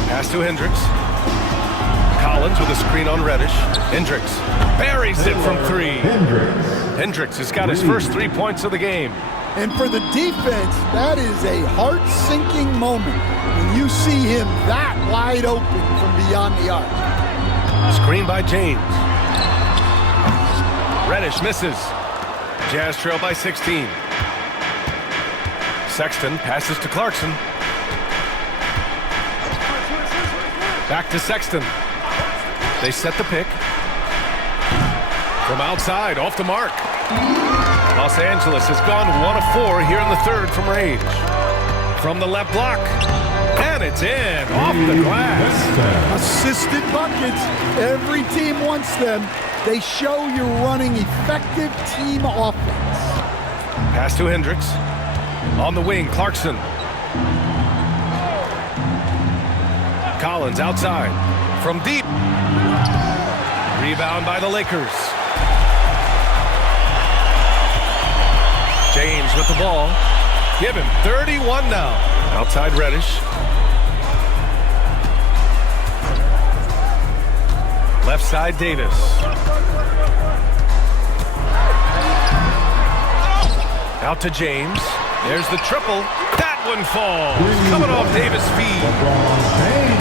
Pass to Hendricks. Collins with a screen on Reddish. Hendricks buries it from three. Hendricks has got his first 3 points of the game. And for the defense, that is a heart-sinking moment when you see him that wide open from beyond the arc. Screen by James. Reddish misses. Jazz trail by 16. Sexton passes to Clarkson. Back to Sexton. They set the pick. From outside, off the mark. Los Angeles has gone 1 of 4 here in the third from range. From the left block. And it's in, off the glass. Assisted buckets. Every team wants them. They show you're running effective team offense. Pass to Hendricks. On the wing, Clarkson. Collins outside. From deep. Rebound by the Lakers. James with the ball. Give him 31 now. Outside Reddish. Left side Davis. Out to James. There's the triple. That one falls. Coming off Davis' feed.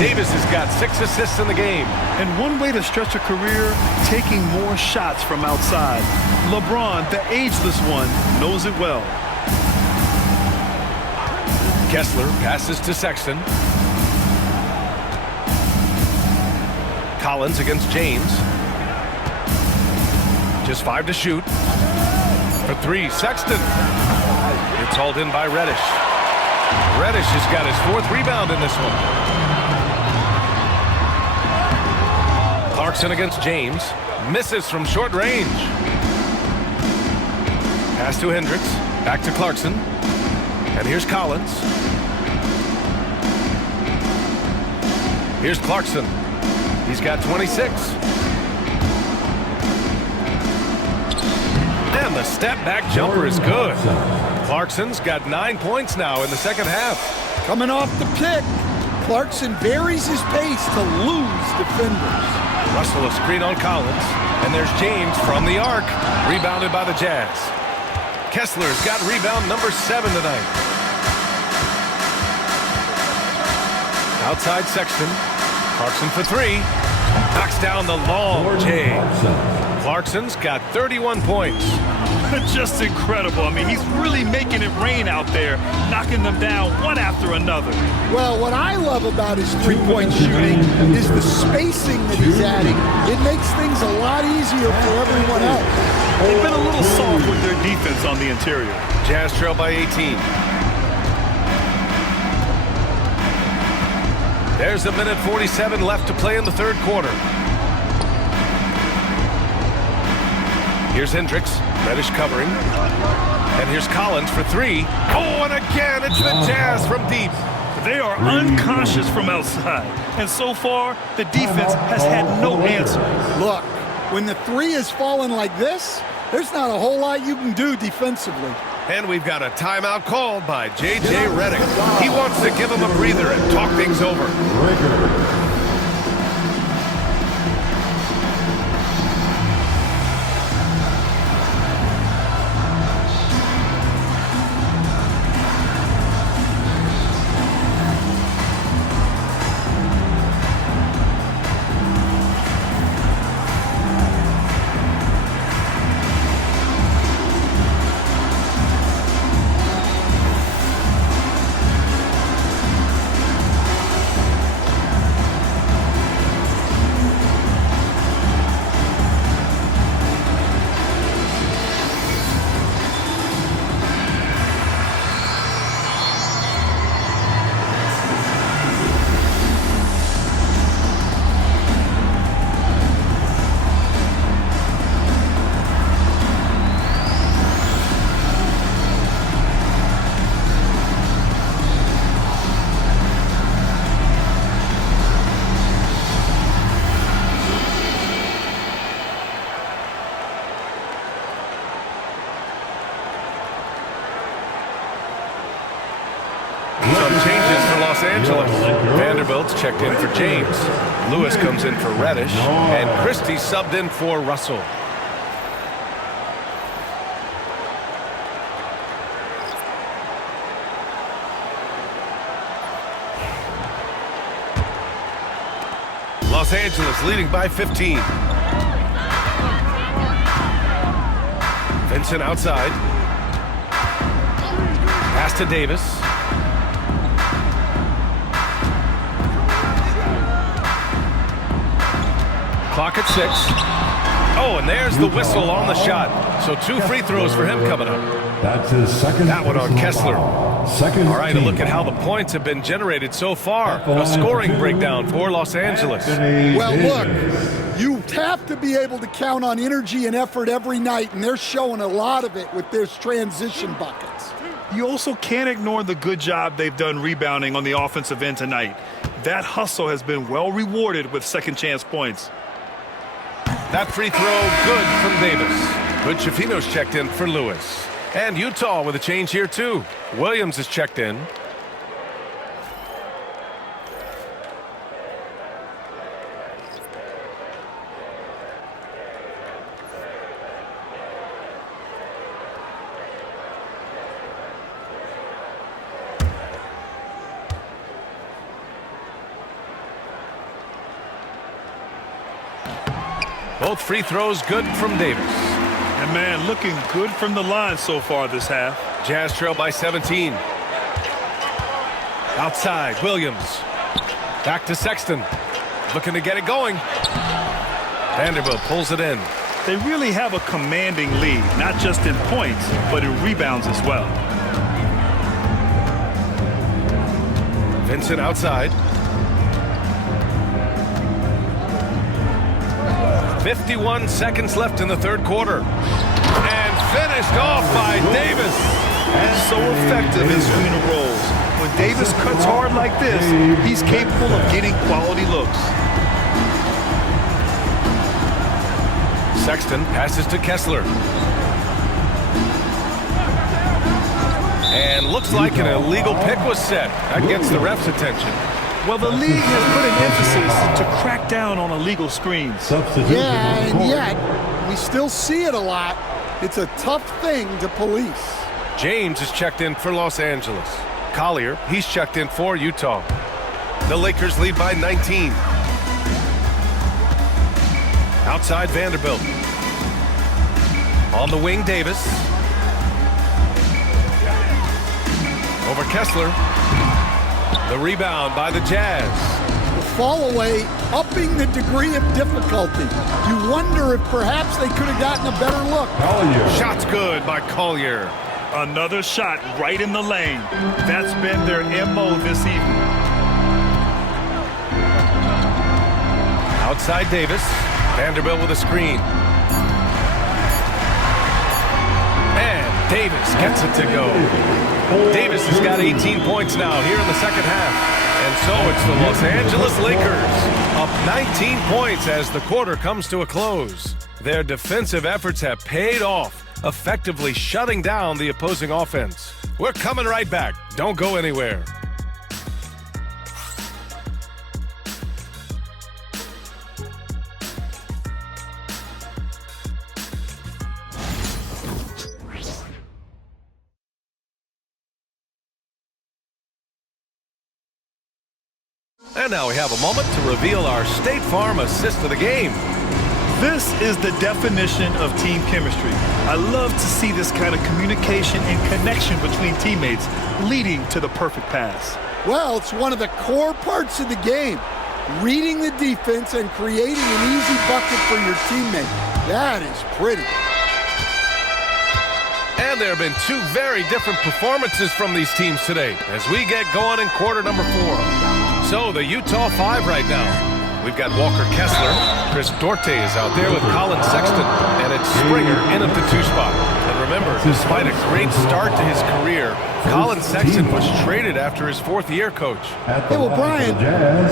Davis has got 6 assists in the game. And one way to stretch a career, taking more shots from outside. LeBron, the ageless one, knows it well. Kessler passes to Sexton. Collins against James. Just 5 to shoot. For 3, Sexton. It's hauled in by Reddish. Reddish has got his 4th rebound in this one. Clarkson against James. Misses from short range. Pass to Hendricks. Back to Clarkson. And here's Collins. Here's Clarkson. He's got 26. And the step-back jumper is good. Clarkson's got 9 points now in the second half. Coming off the pick, Clarkson varies his pace to lose defenders. Russell a screen on Collins. And there's James from the arc. Rebounded by the Jazz. Kessler's got rebound number 7 tonight. Outside Sexton. Clarkson for 3. Knocks down the long J. Clarkson's got 31 points. Just incredible. I mean, he's really making it rain out there, knocking them down one after another. Well, what I love about his three-point shooting is the spacing that he's adding. It makes things a lot easier for everyone else. They've been a little soft with their defense on the interior. Jazz trail by 18. There's a minute 47 left to play in the third quarter. Here's Hendricks. Reddish covering. And here's Collins for 3. Oh, and again, it's the Jazz from deep. They are unconscious from outside. And so far, the defense has had no answer. Look, when the 3 is falling like this, there's not a whole lot you can do defensively. And we've got a timeout called by J.J. Redick. He wants to give him a breather and talk things over. Los Angeles. Vanderbilt's checked in for James. Lewis comes in for Reddish. And Christie subbed in for Russell. Los Angeles leading by 15. Vincent outside. Pass to Davis. Clock at 6. Oh, and there's the whistle on the shot. So 2 free throws for him coming up. That's his second. That one on Kessler. Second. All right, a look at how the points have been generated so far. A scoring breakdown for Los Angeles. Well, look, you have to be able to count on energy and effort every night, and they're showing a lot of it with their transition buckets. You also can't ignore the good job they've done rebounding on the offensive end tonight. That hustle has been well rewarded with second chance points. That free throw good from Davis. But Schifino's checked in for Lewis. And Utah with a change here too. Williams is checked in. Both free throws good from Davis. And man, looking good from the line so far this half. Jazz trail by 17. Outside, Williams. Back to Sexton. Looking to get it going. Vanderbilt pulls it in. They really have a commanding lead, not just in points, but in rebounds as well. Vincent outside. 51 seconds left in the third quarter. And finished off by Davis. And so effective in screen and rolls. When Davis cuts hard like this, he's capable of getting quality looks. Sexton passes to Kessler. And looks like an illegal pick was set. That gets the ref's attention. Well, the league has put an emphasis to crack down on illegal screens. Yeah, and yet, we still see it a lot. It's a tough thing to police. James is checked in for Los Angeles. Collier, he's checked in for Utah. The Lakers lead by 19. Outside Vanderbilt. On the wing, Davis. Over Kessler. The rebound by the Jazz. The fall away, upping the degree of difficulty. You wonder if perhaps they could have gotten a better look. Collier. Shot's good by Collier. Another shot right in the lane. That's been their MO this evening. Outside Davis. Vanderbilt with a screen. And Davis gets it to go. Davis has got 18 points now here in the second half. And so it's the Los Angeles Lakers up 19 points as the quarter comes to a close. Their defensive efforts have paid off, effectively shutting down the opposing offense. We're coming right back. Don't go anywhere. And now we have a moment to reveal our State Farm assist of the game. This is the definition of team chemistry. I love to see this kind of communication and connection between teammates leading to the perfect pass. Well, it's one of the core parts of the game. Reading the defense and creating an easy bucket for your teammate. That is pretty. And there have been two very different performances from these teams today as we get going in quarter number 4. So the Utah 5 right now. We've got Walker Kessler. Chris Duarte is out there with Colin Sexton. And it's Springer in at the 2 spot. And remember, despite a great start to his career, Colin Sexton was traded after his 4th year, Coach. Hey, well, Brian,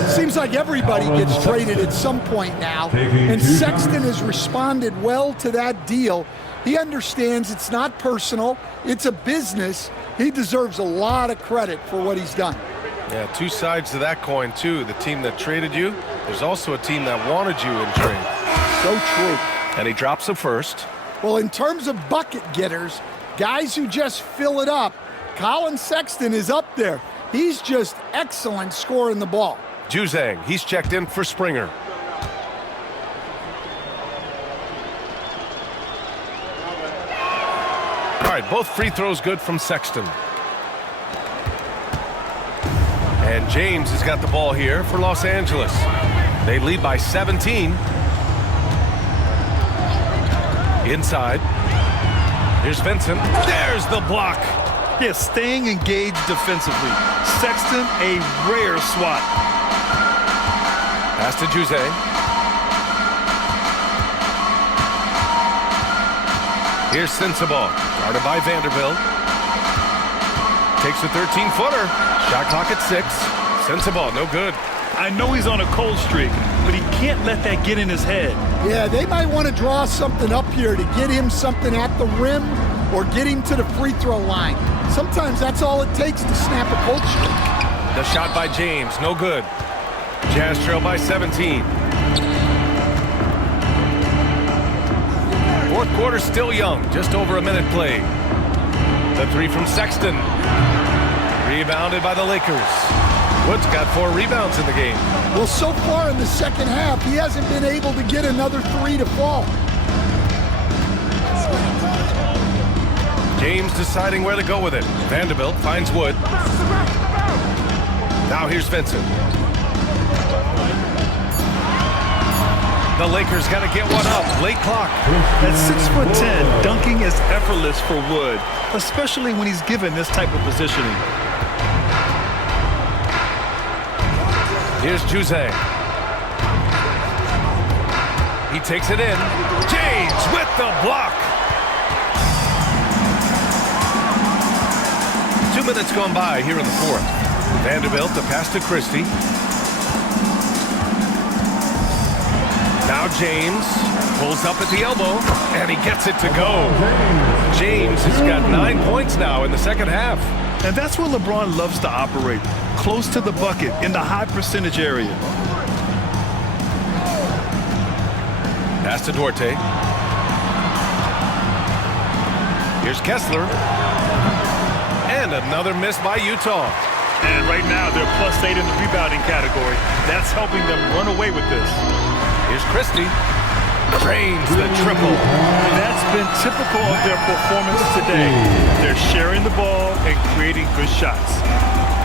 seems like everybody gets traded at some point now. And Sexton has responded well to that deal. He understands it's not personal. It's a business. He deserves a lot of credit for what he's done. Yeah, two sides to that coin, too. The team that traded you, there's also a team that wanted you in trade. So true. And he drops the first. Well, in terms of bucket getters, guys who just fill it up, Colin Sexton is up there. He's just excellent scoring the ball. Juzang, he's checked in for Springer. All right, both free throws good from Sexton. And James has got the ball here for Los Angeles. They lead by 17. Inside. Here's Vincent. There's the block. Yeah, staying engaged defensively. Sexton, a rare swat. Pass to Juzang. Here's Sensabaugh, guarded by Vanderbilt. Takes a 13-footer. Shot clock at 6. Sensabaugh, no good. I know he's on a cold streak, but he can't let that get in his head. Yeah, they might want to draw something up here to get him something at the rim or get him to the free throw line. Sometimes that's all it takes to snap a cold streak. The shot by James, no good. Jazz trail by 17. Fourth quarter still young, just over a minute played. The three from Sexton. Rebounded by the Lakers. Wood's got 4 rebounds in the game. Well, so far in the second half, he hasn't been able to get another 3 to fall. James deciding where to go with it. Vanderbilt finds Wood. Now here's Vincent. The Lakers got to get one up. Late clock. At 6'10", dunking is effortless for Wood, especially when he's given this type of positioning. Here's Juzang. He takes it in. James with the block. 2 minutes gone by here in the fourth. Vanderbilt, the pass to Christie. Now James pulls up at the elbow, and he gets it to go. James has got 9 points now in the second half. And that's where LeBron loves to operate, close to the bucket in the high percentage area. Pass to Duarte. Here's Kessler. And another miss by Utah. And right now, they're +8 in the rebounding category. That's helping them run away with this. Here's Christie. Drains the triple. That's been typical of their performance today. They're sharing the ball and creating good shots.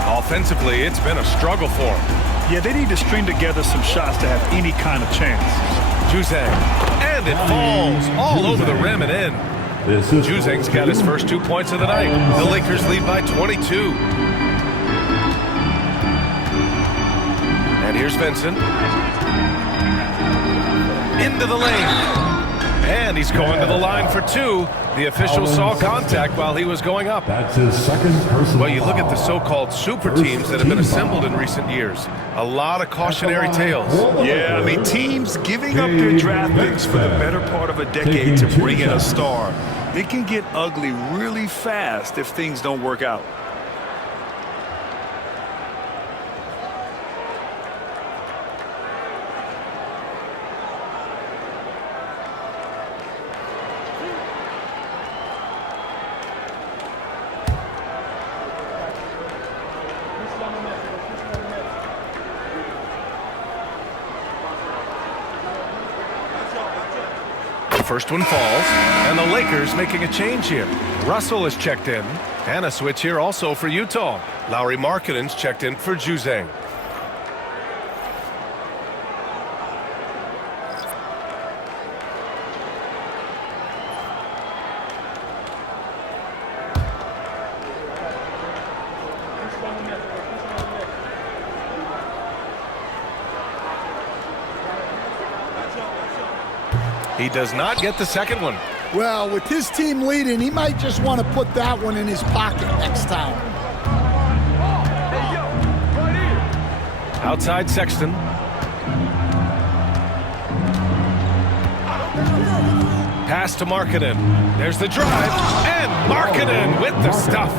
Offensively, it's been a struggle for them. Yeah, they need to string together some shots to have any kind of chance. Juzang. And it falls all over the rim and in. Juzang's got his first 2 points of the night. The Lakers lead by 22. And here's Vincent. Into the lane. And he's going to the line for 2. The official saw contact while he was going up. That's his second personal Well, you look at the foul. so-called super teams that have been assembled in recent years. A lot of cautionary tales. Yeah, I mean, teams giving up their draft picks for the better part of a decade to bring in a star. It can get ugly really fast if things don't work out. First one falls, and the Lakers making a change here. Russell is checked in, and a switch here also for Utah. Lauri Markkanen's checked in for Juzang. He does not get the second one. Well, with his team leading, he might just want to put that one in his pocket next time. Outside Sexton. Pass to Markkanen. There's the drive, and Markkanen with the stuff.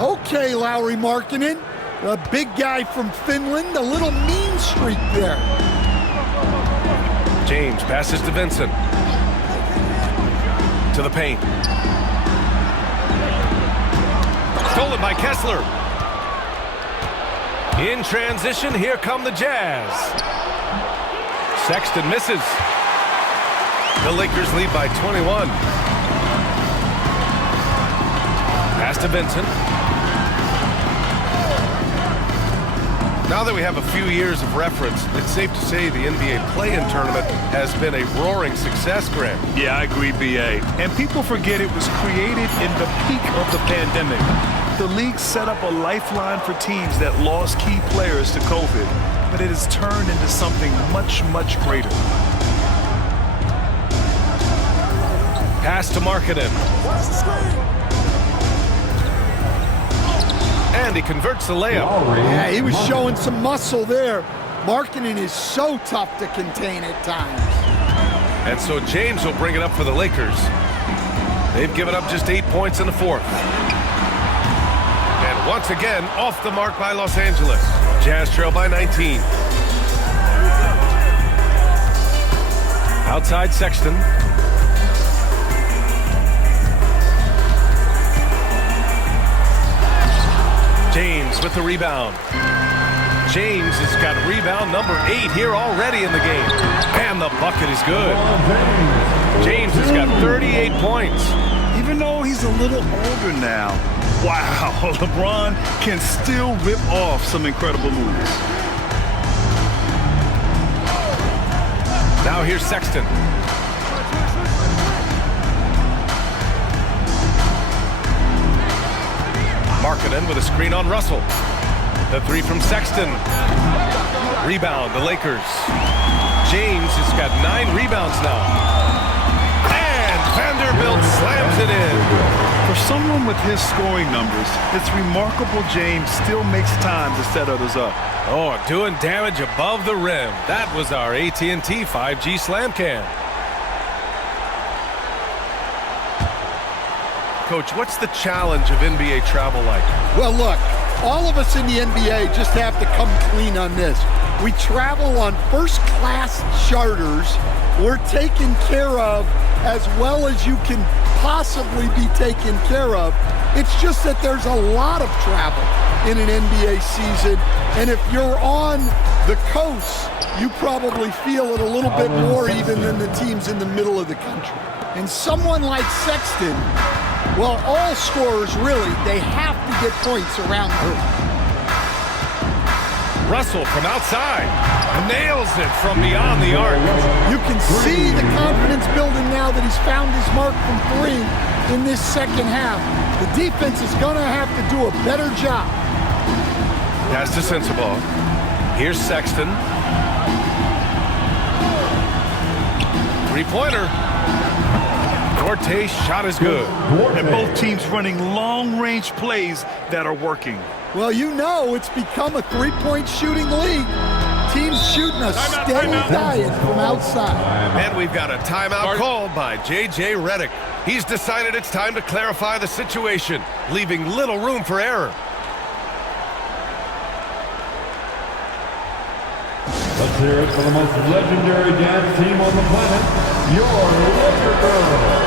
Okay, Lauri Markkanen. The big guy from Finland, a little mean streak there. James passes to Vincent. To the paint. Stolen by Kessler. In transition, here come the Jazz. Sexton misses. The Lakers lead by 21. Pass to Vincent. Now that we have a few years of reference, it's safe to say the NBA play-in tournament has been a roaring success, Grant. Yeah, I agree, B.A. And people forget it was created in the peak of the pandemic. The league set up a lifeline for teams that lost key players to COVID, but it has turned into something much, much greater. Pass to Markkanen. And he converts the layup. Yeah, he was showing some muscle there. Markkanen is so tough to contain at times. And so James will bring it up for the Lakers. They've given up just 8 points in the fourth. And once again, off the mark by Los Angeles. Jazz trail by 19. Outside Sexton. James with the rebound. James has got rebound number 8 here already in the game. And the bucket is good. James has got 38 points. Even though he's a little older now, wow, LeBron can still rip off some incredible moves. Now here's Sexton. Markkanen with a screen on Russell. The 3 from Sexton. Rebound, the Lakers. James has got 9 rebounds now. And Vanderbilt slams it in. For someone with his scoring numbers, it's remarkable James still makes time to set others up. Oh, doing damage above the rim. That was our AT&T 5G Slam Cam. Coach, what's the challenge of NBA travel like? Well, look, all of us in the NBA just have to come clean on this. We travel on first-class charters. We're taken care of as well as you can possibly be taken care of. It's just that there's a lot of travel in an NBA season, and if you're on the coast, you probably feel it a little bit more even than the teams in the middle of the country. And someone like Sexton, well, all scorers really, they have to get points around the hoop. Russell from outside nails it from beyond the arc. You can see the confidence building now that he's found his mark from 3 in this second half. The defense is going to have to do a better job. Pass to Sensabaugh. Here's Sexton. 3-pointer. Duarte's shot is good. And both teams running long-range plays that are working. Well, you know it's become a 3-point shooting league. Teams shooting a steady diet from outside. And we've got a timeout called by J.J. Redick. He's decided it's time to clarify the situation, leaving little room for error. Let's hear it for the most legendary dance team on the planet, your Laker Girls.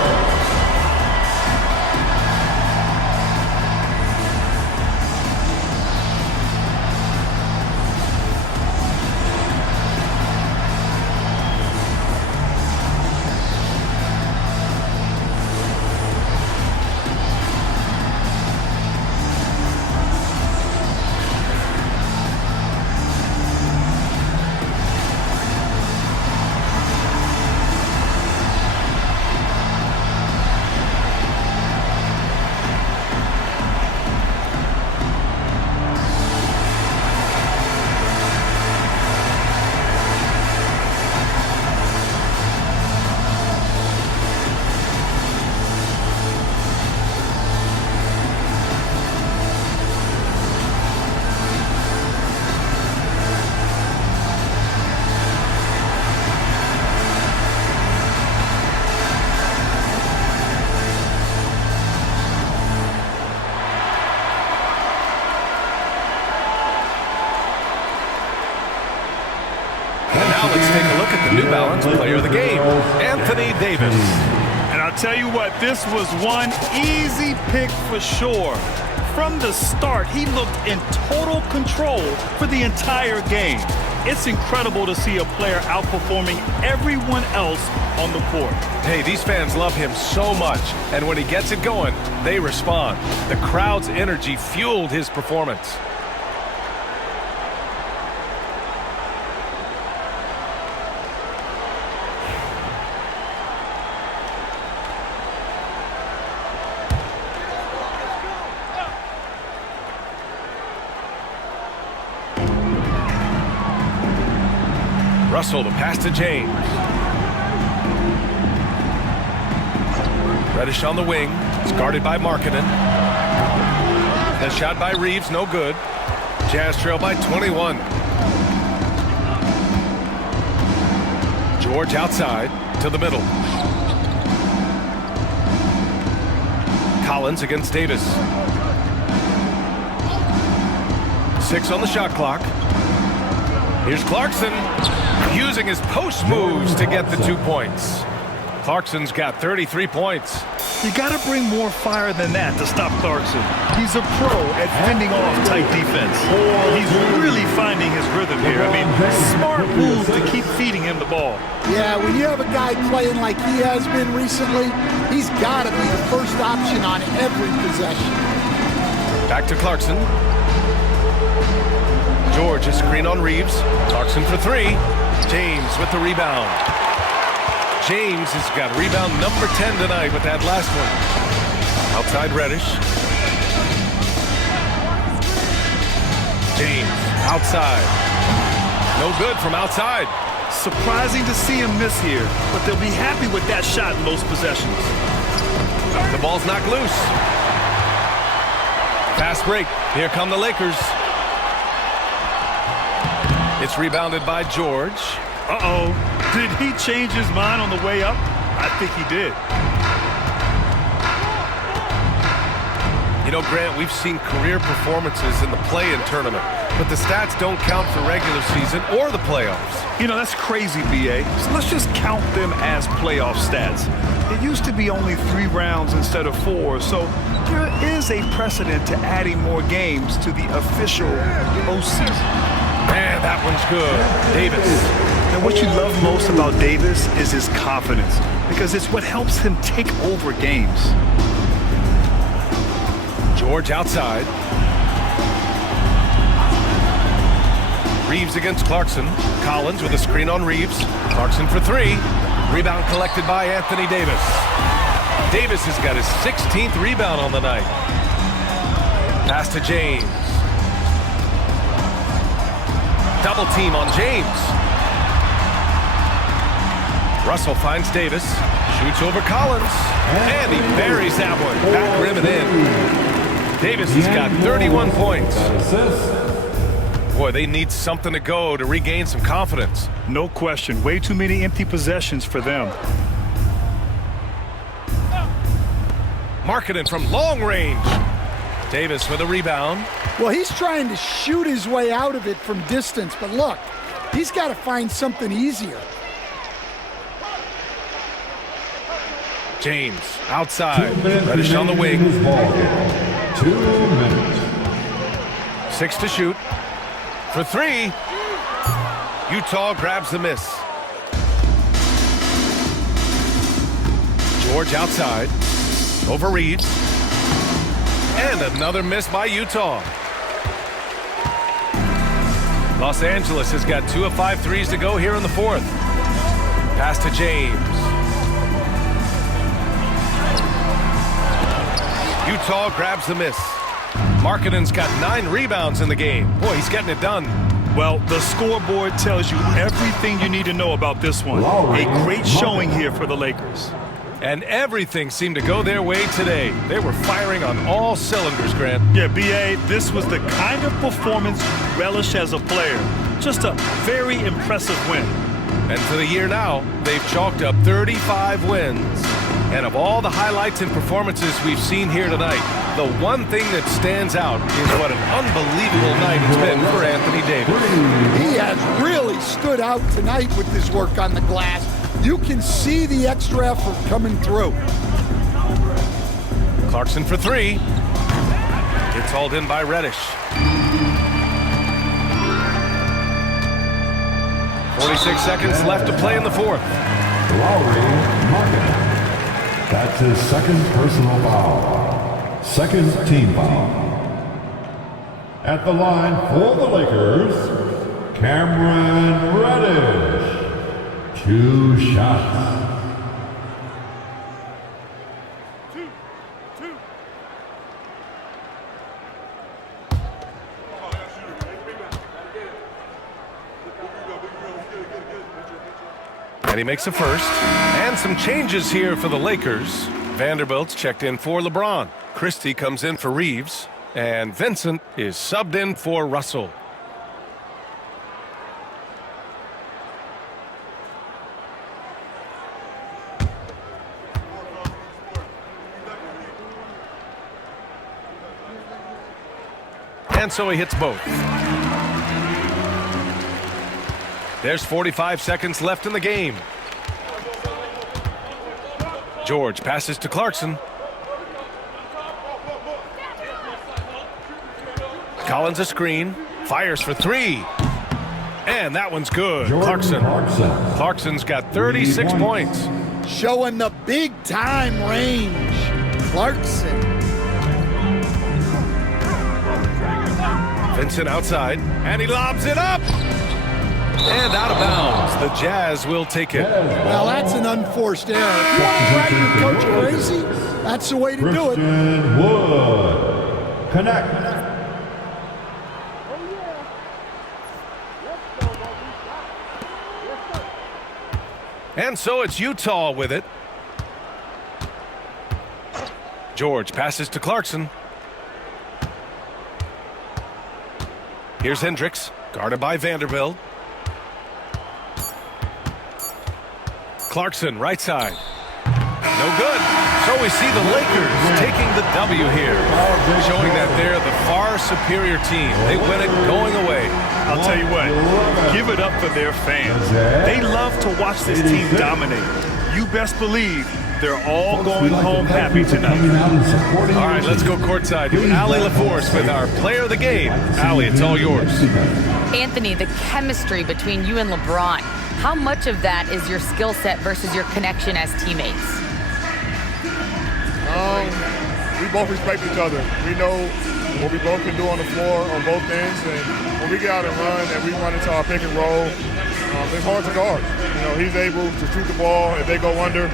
Now let's take a look at the New Balance player of the game, Anthony Davis. And I'll tell you what, this was one easy pick for sure. From the start, he looked in total control for the entire game. It's incredible to see a player outperforming everyone else on the court. Hey, these fans love him so much, and when he gets it going, they respond. The crowd's energy fueled his performance. Russell, the pass to James. Reddish on the wing. It's guarded by Markkanen. The shot by Reeves, no good. Jazz trail by 21. George outside to the middle. Collins against Davis. 6 on the shot clock. Here's Clarkson using his post moves to get the 2 points. Clarkson's got 33 points. You got to bring more fire than that to stop Clarkson. He's a pro at fending off tight defense. He's really finding his rhythm here. I mean, smart move to keep feeding him the ball. Yeah, when you have a guy playing like he has been recently, he's got to be the first option on every possession. Back to Clarkson. George, a screen on Reeves. Clarkson for 3. James with the rebound. James has got rebound number 10 tonight with that last one. Outside Reddish. James outside. No good from outside. Surprising to see him miss here, but they'll be happy with that shot in most possessions. The ball's knocked loose. Fast break. Here come the Lakers. It's rebounded by George. Uh-oh. Did he change his mind on the way up? I think he did. You know, Grant, we've seen career performances in the play-in tournament, but the stats don't count for regular season or the playoffs. You know, that's crazy, B.A. So let's just count them as playoff stats. It used to be only 3 rounds instead of 4, so there is a precedent to adding more games to the official postseason. Man, that one's good. Davis. And what you love most about Davis is his confidence, because it's what helps him take over games. George outside. Reeves against Clarkson. Collins with a screen on Reeves. Clarkson for 3. Rebound collected by Anthony Davis. Davis has got his 16th rebound on the night. Pass to James. Double team on James. Russell finds Davis. Shoots over Collins. And he buries that one. Back rim and in. Davis has got 31 points. Boy, they need something to go to regain some confidence. No question. Way too many empty possessions for them. Markkanen from long range. Davis with a rebound. Well, he's trying to shoot his way out of it from distance, but look, he's got to find something easier. James outside. Reddish on the wing. 2 minutes. 6 to shoot. For 3. Utah grabs the miss. George outside. Over Reeves. And another miss by Utah. Los Angeles has got 2 of 5 threes to go here in the 4th. Pass to James. Utah grabs the miss. Markkanen's got 9 rebounds in the game. Boy, he's getting it done. Well, the scoreboard tells you everything you need to know about this one. A great showing here for the Lakers. And everything seemed to go their way today. They were firing on all cylinders, Grant. Yeah, B.A., this was the kind of performance you relish as a player. Just a very impressive win. And for the year now, they've chalked up 35 wins. And of all the highlights and performances we've seen here tonight, The one thing that stands out is what an unbelievable night it's been for Anthony Davis. He has really stood out tonight with his work on the glass. You can see the extra effort coming through. Clarkson for three. It's hauled in by Reddish. 46 seconds left to play in the fourth. Lauri Markkanen. That's his second personal foul. Second team foul. At the line for the Lakers, Cameron Reddish. 2 shots. And he makes a first. And some changes here for the Lakers. Vanderbilt's checked in for LeBron. Christie comes in for Reeves. And Vincent is subbed in for Russell. And so he hits both. There's 45 seconds left in the game. George passes to Clarkson. Collins a screen. Fires for three. And that one's good. Clarkson's got 36 points. Showing the big-time range. Clarkson. Vincent outside. And he lobs it up. And out of bounds. The Jazz will take it. Well, that's an unforced error. If you want to drive your coach crazy, that's the way to do it. Christian Wood. Connect. And so it's Utah with it. George passes to Clarkson. Here's Hendricks, guarded by Vanderbilt. Clarkson, right side. No good. So we see the Lakers taking the W here, showing that they're the far superior team. They win it going away. I'll tell you what, give it up for their fans. They love to watch this team dominate. You best believe they're all going home happy tonight. All right, let's go courtside to Allie LaForce with our player of the game. Allie, it's all yours. Anthony, the chemistry between you and LeBron, how much of that is your skill set versus your connection as teammates? We both respect each other. We know what we both can do on the floor on both ends, and when we get out and run and we run into our pick and roll, it's hard to guard. You know, he's able to shoot the ball if they go under.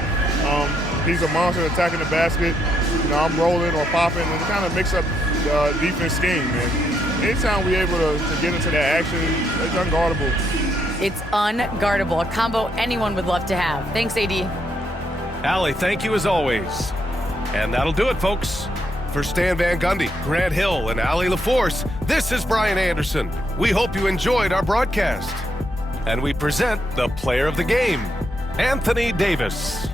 He's a monster attacking the basket. You know, I'm rolling or popping, and it kind of mix up the defense scheme. And anytime we're able to get into that action, it's unguardable. It's unguardable, a combo anyone would love to have. Thanks, AD. Allie, thank you as always. And that'll do it, folks. For Stan Van Gundy, Grant Hill, and Allie LaForce, this is Brian Anderson. We hope you enjoyed our broadcast. And we present the player of the game, Anthony Davis.